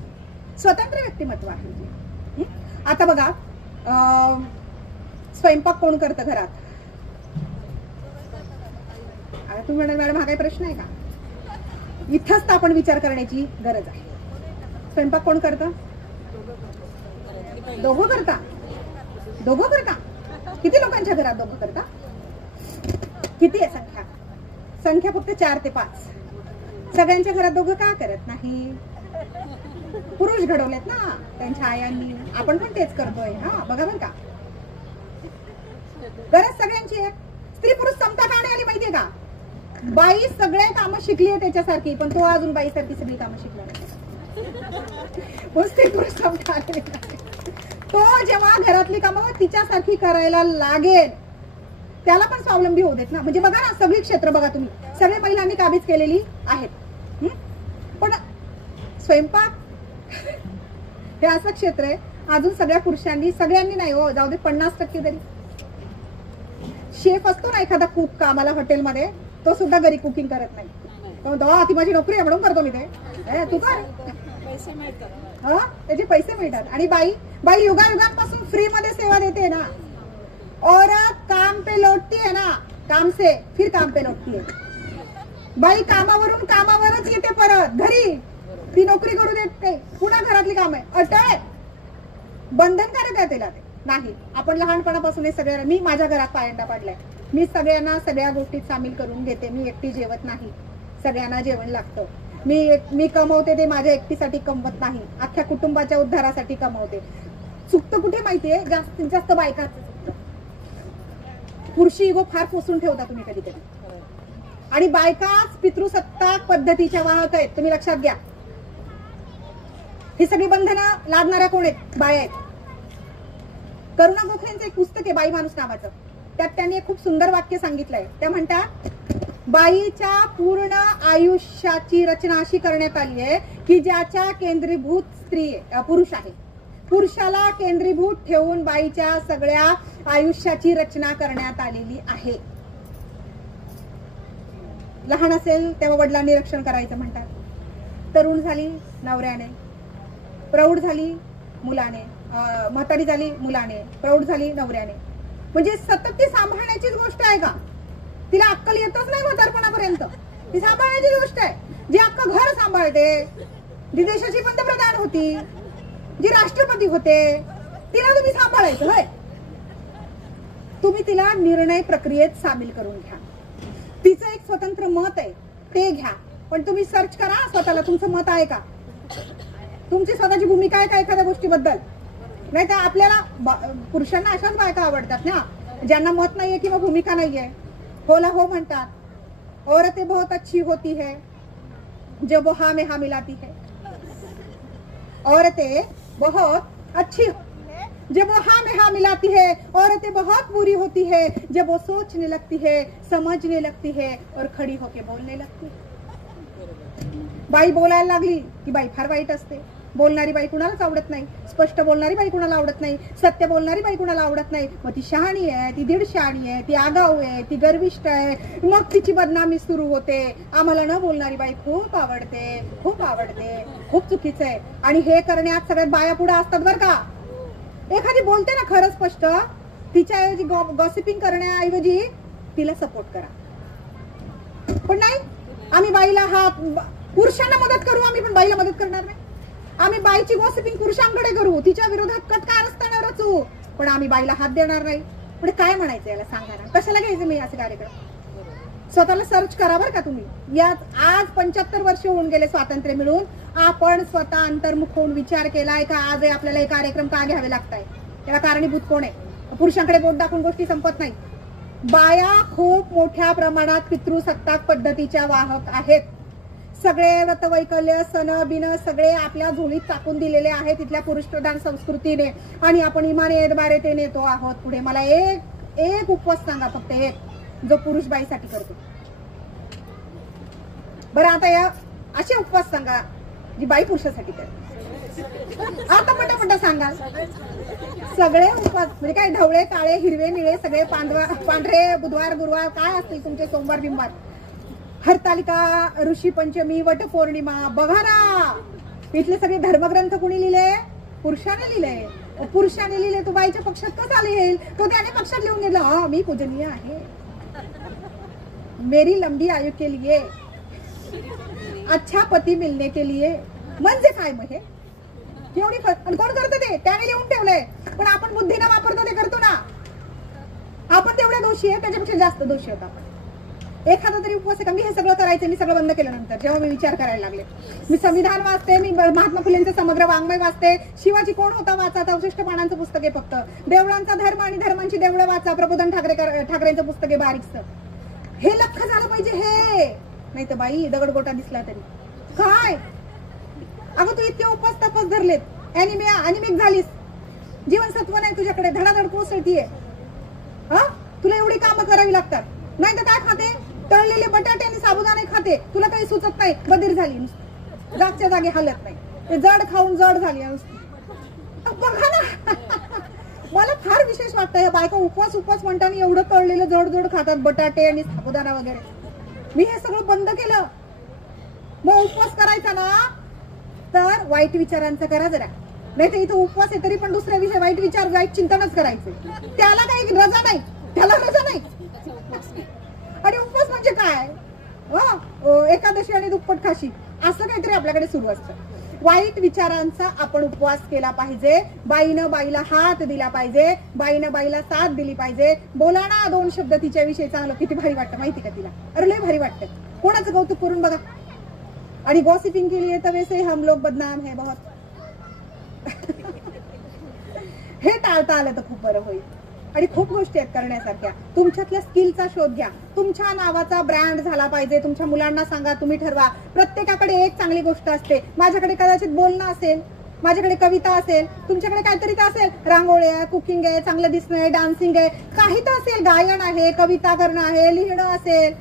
स्वतंत्र व्यक्तिमत्व आहे. आता बघा, स्वयंपाक कोण करतं घरात? तुम्ही म्हणाल मॅडम हा काही प्रश्न आहे का? इथंच तर आपण विचार करण्याची गरज आहे. स्वयंपाक कोण करतं? दोघं करता. किती लोकांच्या घरात दोघं करता? किती आहे संख्या? संख्या फक्त 4 ते 5. सगळ्यांच्या घरात दोघं का करत नाही? पुरुष घडवलेत ना त्यांच्या आयांनी. आपण पण तेच करतोय. हा, बघा बरं का, गरज सगळ्यांची आहे. स्त्री पुरुष समता का नाही आली माहितीये का? बाई सगळे कामं शिकली आहे त्याच्यासारखी, पण तो अजून बाईसारखी सगळी कामं शिकला नाही. स्त्री पुरुष समता आली नाही. तो जेव्हा घरातली कामं तिच्यासारखी करायला लागेल, त्याला पण स्वावलंबी होऊ देत ना. म्हणजे बघा ना, सगळी क्षेत्र बघा तुम्ही, सगळे महिलांनी काबीज केलेली आहेत. पण स्वयंपाक हे असं क्षेत्र आहे अजून सगळ्या पुरुषांनी, सगळ्यांनी नाही हो, जाऊ दे 50% तरी. शेफ असतो ना एखादा कुक कामाला हॉटेलमध्ये, तो सुद्धा घरी कुकिंग करत नाही. तो ती माझी नोकरी आहे म्हणून करतो मी ते. तू काय पैसे मिळतात. त्याचे पैसे मिळतात. आणि बाई बाई युगायुगांपासून फ्री मध्ये सेवा देते ना. औरत काम पे लौटती है ना, काम से फिर काम पे लौटती है. बाई कामावरून कामावरच येते परत घरी. ती नोकरी करू देत नाही, पुन्हा घरातली काम आहे. अटळ आहे, बंधनकारक आहे तिला ते नाही. आपण लहानपणापासून हे सगळ्या, मी माझ्या घरात पायंडा पाडलाय. मी सगळ्यांना सगळ्या गोष्टीत सामील करून घेते. मी एकटी जेवत नाही, सगळ्यांना जेवण लागतं. मी कमवते ते माझ्या एकटीसाठी कमवत नाही, अख्ख्या कुटुंबाच्या उद्धारासाठी कमवते. चुकतं कुठे माहितीये, जास्तीत जास्त बायकाच चुकतं. पुरुषी इगो फार पोसून ठेवता तुम्ही कधी कधी. आणि बायकाच पितृसत्ताक पद्धतीच्या वाहक आहेत, तुम्ही लक्षात घ्या. ही सगळी बंधनं लादणाऱ्या कोण आहेत? बाया आहेत. करुणा गोखलेंचं एक पुस्तक आहे बाई माणूस नावाचं, त्यात त्यांनी एक खूप सुंदर वाक्य सांगितलंय. त्या म्हणतात, बाईच्या पूर्ण आयुष्याची रचना अशी करण्यात आली आहे की ज्याच्या केंद्रीभूत स्त्री पुरुष आहे. पुरुषाला केंद्रीभूत ठेवून बाईच्या सगळ्या आयुष्याची रचना करण्यात आलेली आहे. लहान असेल तेव्हा वडिलांनी रक्षण करायचं म्हणतात. तरुण झाली नवऱ्याने, प्रौढ झाली मुलाने, म्हातारी झाली मुलाने, प्रौढ झाली नवऱ्याने. म्हणजे सतत ती सांभाळण्याचीच गोष्ट आहे का? तिला अक्कल येतच नाही म्हातारपणापर्यंत. ती सांभाळण्याची गोष्ट आहे. जी अख्खं घर सांभाळते, जी देशाची पंतप्रधान होती, जी राष्ट्रपती होते, तिला तुम्ही सांभाळायचं होय. तुम्ही तिला निर्णय प्रक्रियेत सामील करून घ्या. तिचं एक स्वतंत्र मत आहे ते घ्या, पण तुम्ही सर्च करा स्वतःला, तुमचं मत आहे का? तुमची स्वतःची भूमिका आहे का एखाद्या गोष्टीबद्दल? नाही तर आपल्याला पुरुषांना अशाच बायका आवडतात ना, ज्यांना मत नाहीये किंवा भूमिका नाहीये. होला हो म्हणतात. औरतें बहुत अच्छी होती है जब वो हाँ में हाँ मिलाती है. औरतें बहुत अच्छी होती है जब वो हाँ में हाँ मिलाती है. औरतें बहुत बुरी होती है जब वो सोचने लगती है, समझने लगती है और खड़ी होके बोलने लगती है. बाई बोलायला लागली की बाई फार वाईट असते. बोलणारी बाई कुणालाच आवडत नाही. स्पष्ट बोलणारी बाई कुणाला आवडत नाही. सत्य बोलणारी बाई कुणाला आवडत नाही. मग ती शहाणी आहे, ती दीड शहाणी आहे, ती आगाऊ आहे, ती गर्विष्ठ आहे. मग तिची बदनामी सुरू होते. आम्हाला न बोलणारी बाई खूप आवडते, खूप आवडते. खूप चुकीचं आहे. आणि हे करण्यात सगळ्यात बाया पुढे असतात बरं का. एखादी बोलते ना खरं स्पष्ट, तिच्याऐवजी गॉसिपिंग करण्याऐवजी तिला सपोर्ट करा. पण नाही, आम्ही बाईला पुरुषांना मदत करू, आम्ही पण बाईला मदत करणार नाही. आम्ही बाईची गॉसिपिंग पुरुषांकडे करू, तिच्या विरोधात कटकार असताना रचू, पण आम्ही बाईला हात देणार नाही. म्हणजे काय म्हणायचं याला सांगा ना. कशाला घ्यायचं मी असे कार्यक्रम? स्वतःला सर्च करा बरं का तुम्ही. यात आज 75 वर्ष होऊन गेले स्वातंत्र्य मिळून. आपण स्वतः अंतर्मुख होऊन विचार केलाय का आज आपल्याला हे कार्यक्रम का घ्यावे लागताय? त्याला कारणीभूत कोण आहे? पुरुषांकडे बोट दाखवून गोष्टी संपत नाही. बाया खूप मोठ्या प्रमाणात पितृसत्ताक पद्धतीच्या वाहक आहेत. सगळे व्रतवैकल्य सण बिन सगळे आपल्या झोळीत टाकून दिलेले आहे तिथल्या पुरुषप्रधान संस्कृतीने. आणि आपण इमाने बारे नेतो आहोत पुढे. मला एक उपवास सांगा, फक्त एक, जो पुरुष बाईसाठी करतो. बरं आता या असे उपवास सांगा जी बाई पुरुषासाठी करते. आता पटापटा सांगा. सगळे उपवास म्हणजे काय? ढवळे, काळे, हिरवे, निळे, सगळे पांढरे, बुधवार गुरुवार काय असतील तुमचे, सोमवार बिंबार, हरतालिका, ऋषी पंचमी, वटपौर्णिमा. बघा ना, इथले सगळे धर्मग्रंथ कुणी लिहिले? पुरुषाने लिहिले. पुरुषाने लिहिले, तो बाईच्या पक्षात कसा लिहेल? तो त्याने पक्षात लिहून घेतला, हा मी पूजनीय आहे, मेरी लंबी आयु के लिए, अच्छा पती मिलने के लिए. म्हणजे काय मग हे? एवढी कोण करतं ते? त्याने लिहून ठेवलंय. पण आपण बुद्धीनं वापरतो ते करतो ना. आपण तेवढे दोषी आहे, त्याच्यापेक्षा जास्त दोषी होता आपण. एखादा तरी उपवास आहे का? मी हे सगळं करायचं, मी सगळं बंद केल्यानंतर जेव्हा मी विचार करायला लागले. मी संविधान वाचते, मी महात्मा फुलेंचं समग्र वाङ्मय वाचते, शिवाजी कोण होता वाचा, 64 पानांचं पुस्तक आहे फक्त. देवळांचा धर्म आणि धर्मांची देवळं वाचा, प्रबोधन ठाकरेंचं पुस्तक आहे बारीकचं. हे लक्ष झालं पाहिजे. हे नाही तर बाई दगडगोटा दिसला तरी काय. अगं तू इतके उपवास तपास धरलेत, अॅनिमिक झालीस, जीवनसत्व नाही तुझ्याकडे, धडाधड कोसळतीये. तुला एवढी कामं करावी लागतात. नाही तर काय खाते? तळलेले बटाटे आणि साबुदाणे खाते. तुला काही सुचत नाही, बधीर झाली, जागच्या जागी हालत नाही. ते जड खाऊन जड झाली. बघा ना, मला फार विशेष वाटतं या बायका उपवास म्हणताना एवढं तळलेलं जड खातात, बटाटे आणि साबुदाणा वगैरे. मी हे सगळं बंद केलं. मग उपवास करायचा ना तर वाईट विचारांचं करा जरा, नाही तर इथं उपवास आहे तरी पण दुसऱ्या विषय वाईट विचार वाईट चिंतनच करायचे, त्याला काही रजा नाही, त्याला रजा नाही. आणि उपवास म्हणजे काय, एकादशी आणि दुप्पट खाशी असं काहीतरी आपल्याकडे सुरू असतं. वाईट विचारांचा आपण उपवास केला पाहिजे. बाईनं बाईला हात दिला पाहिजे, बाईनं बाईला साथ दिली पाहिजे. बोला ना 2 शब्द तिच्याविषयी चांगलं, किती भारी वाटतं माहिती का तिला, अरे लय भारी वाटतं. कोणाचं कौतुक करून बघा. आणि गॉसिपिंग केली तर वैसे हम लोग बदनाम है बहुत. हे टाळता आलं तर खूप बरं होईल. आणि खूप गोष्टी आहेत करण्यासारख्या. तुमच्यातल्या स्किलचा शोध घ्या. तुमच्या नावाचा ब्रँड झाला पाहिजे. तुमच्या मुलांना सांगा, तुम्ही ठरवा. प्रत्येकाकडे एक चांगली गोष्ट असते. माझ्याकडे कदाचित बोलणं असेल, माझ्याकडे कविता असेल, तुमच्याकडे काहीतरी तर असेल, रांगोळी आहे, कुकिंग आहे, चांगलं दिसणं आहे, डान्सिंग आहे, काही तर असेल, गायन आहे, कविता करणं आहे, लिहिणं असेल.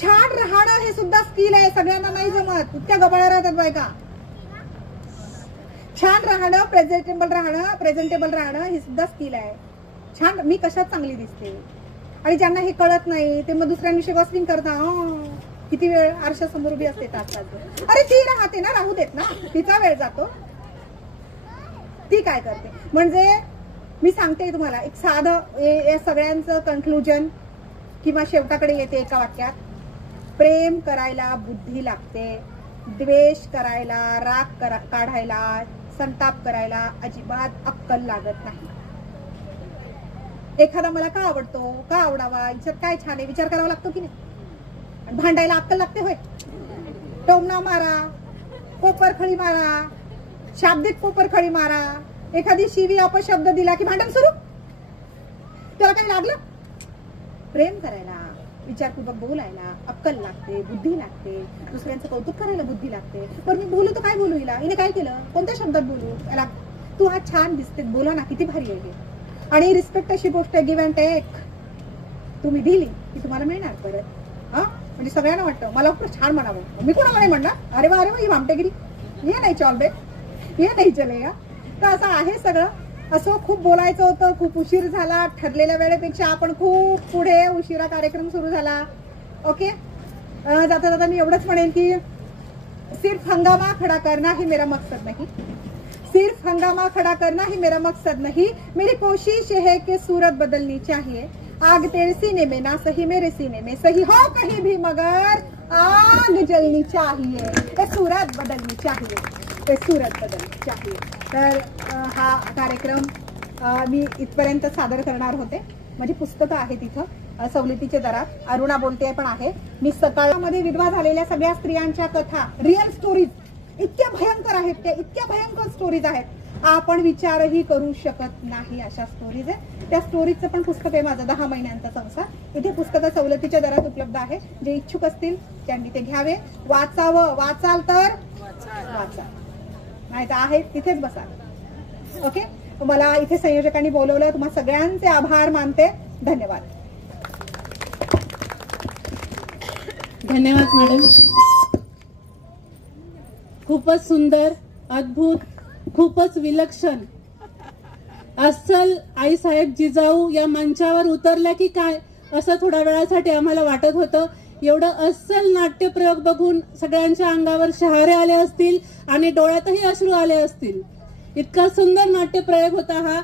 छान राहणं हे सुद्धा स्किल आहे. सगळ्यांना नाही जमत, इतक्या गबाळ्या राहतात बायका. छान राहणं, प्रेझेंटेबल राहणं हे सुद्धा स्किल आहे. छान, मी कशात चांगली दिसते. आणि ज्यांना हे कळत नाही ते मग दुसऱ्यांविषयी गॉसिपिंग करता. किती वेळ आरशासमोर उभी असते तास. अरे ती राहते ना, राहू देत ना, तिचा वेळ जातो. ती काय करते म्हणजे मी सांगते तुम्हाला एक साधं या सगळ्यांचं कन्क्लुजन किंवा शेवटाकडे येते एका वाक्यात. प्रेम करायला बुद्धी लागते, द्वेष करायला, राग काढायला, संताप करायला अजिबात अक्कल लागत नाही. एखादा मला का आवडतो, का आवडावा, याच्यात काय छान आहे विचार करावा लागतो की नाही. आणि भांडायला अक्कल लागते होय. टोमणा मारा, कोपरखळी मारा, शाब्दिक कोपरखळी मारा. एखादी शिवी अपशब्द दिला की भांडण सुरू. त्याला काही लागलं. प्रेम करायला, विचारपूर्वक बोलायला अक्कल लागते, बुद्धी लागते. दुसऱ्यांचं कौतुक करायला बुद्धी लागते. पण मी बोलू तर काय बोलू, हिला हिने काय केलं, कोणत्या शब्दात बोलू, याला तू आज छान दिसते, बोला ना, किती भारी आहे. आणि रिस्पेक्ट अशी गोष्ट आहे, गिव्ह अँड टेक. तुम्ही दिली की तुम्हाला मिळणार परत. म्हणजे सगळ्यांना वाटतं मला छान म्हणावं, मी कोणाला नाही म्हणणार, अरे वा ही भामटेगिरी, ये नाही चॉलबे, ये नाही चलेगा. तर असं आहे सगळं. असं खूप बोलायचं होतं, खूप उशीर झाला. ठरलेल्या वेळेपेक्षा आपण खूप पुढे उशिरा कार्यक्रम सुरू झाला. ओके, जाता जाता मी एवढंच म्हणेन की सिर्फ हंगामा खड़ा करना ही मेरा मकसद नहीं, सिर्फ हंगामा खड़ा करना ही मेरा मकसद नहीं. मेरी कोशिश है कि सूरत बदलनी चाहिए. आग तेरे सीने में ना सही मेरे सीने में सही हो कहीं भी, मगर आग जलनी चाहिए. ये सूरत बदलनी चाहिए, ये सूरत बदलनी चाहिए. तर हा कार्यक्रम मी इथपर्यंत सादर करणार होते. माझी पुस्तकं आहेत इथं सवलतीच्या दरात. अरुणा बोलते पण आहे. मी सकाळमध्ये विधवा झालेल्या सगळ्या स्त्रियांच्या कथा, रिअल स्टोरीज इतक्या भयंकर आहेत, त्या इतक्या भयंकर स्टोरीज आहेत, आपण विचारही करू शकत नाही अशा स्टोरीज आहे. त्या स्टोरीजचं पण पुस्तक आहे माझं, 10 महिन्यांचा संसार. इथे पुस्तकं सवलतीच्या दरात उपलब्ध आहे. जे इच्छुक असतील त्यांनी ते घ्यावे, वाचावं. वाचाल तर वाचा, नाही तर आहे तिथेच बसा. ओके, मला इथे संयोजकांनी बोलवलं. तुम्हाला सगळ्यांचे आभार मानते. धन्यवाद. धन्यवाद मॅडम. खूपच सुंदर, अद्भुत, खूपच विलक्षण. अस्सल आईसाहेब जिजाऊ या मंचावर उतरल्या की काय असं थोड्या वेळासाठी आम्हाला वाटत होतं. एवढं अस्सल नाट्यप्रयोग बघून सगळ्यांच्या अंगावर शहारे आले असतील आणि डोळ्यातही अश्रू आले असतील. इतका सुंदर नाट्यप्रयोग होता हा.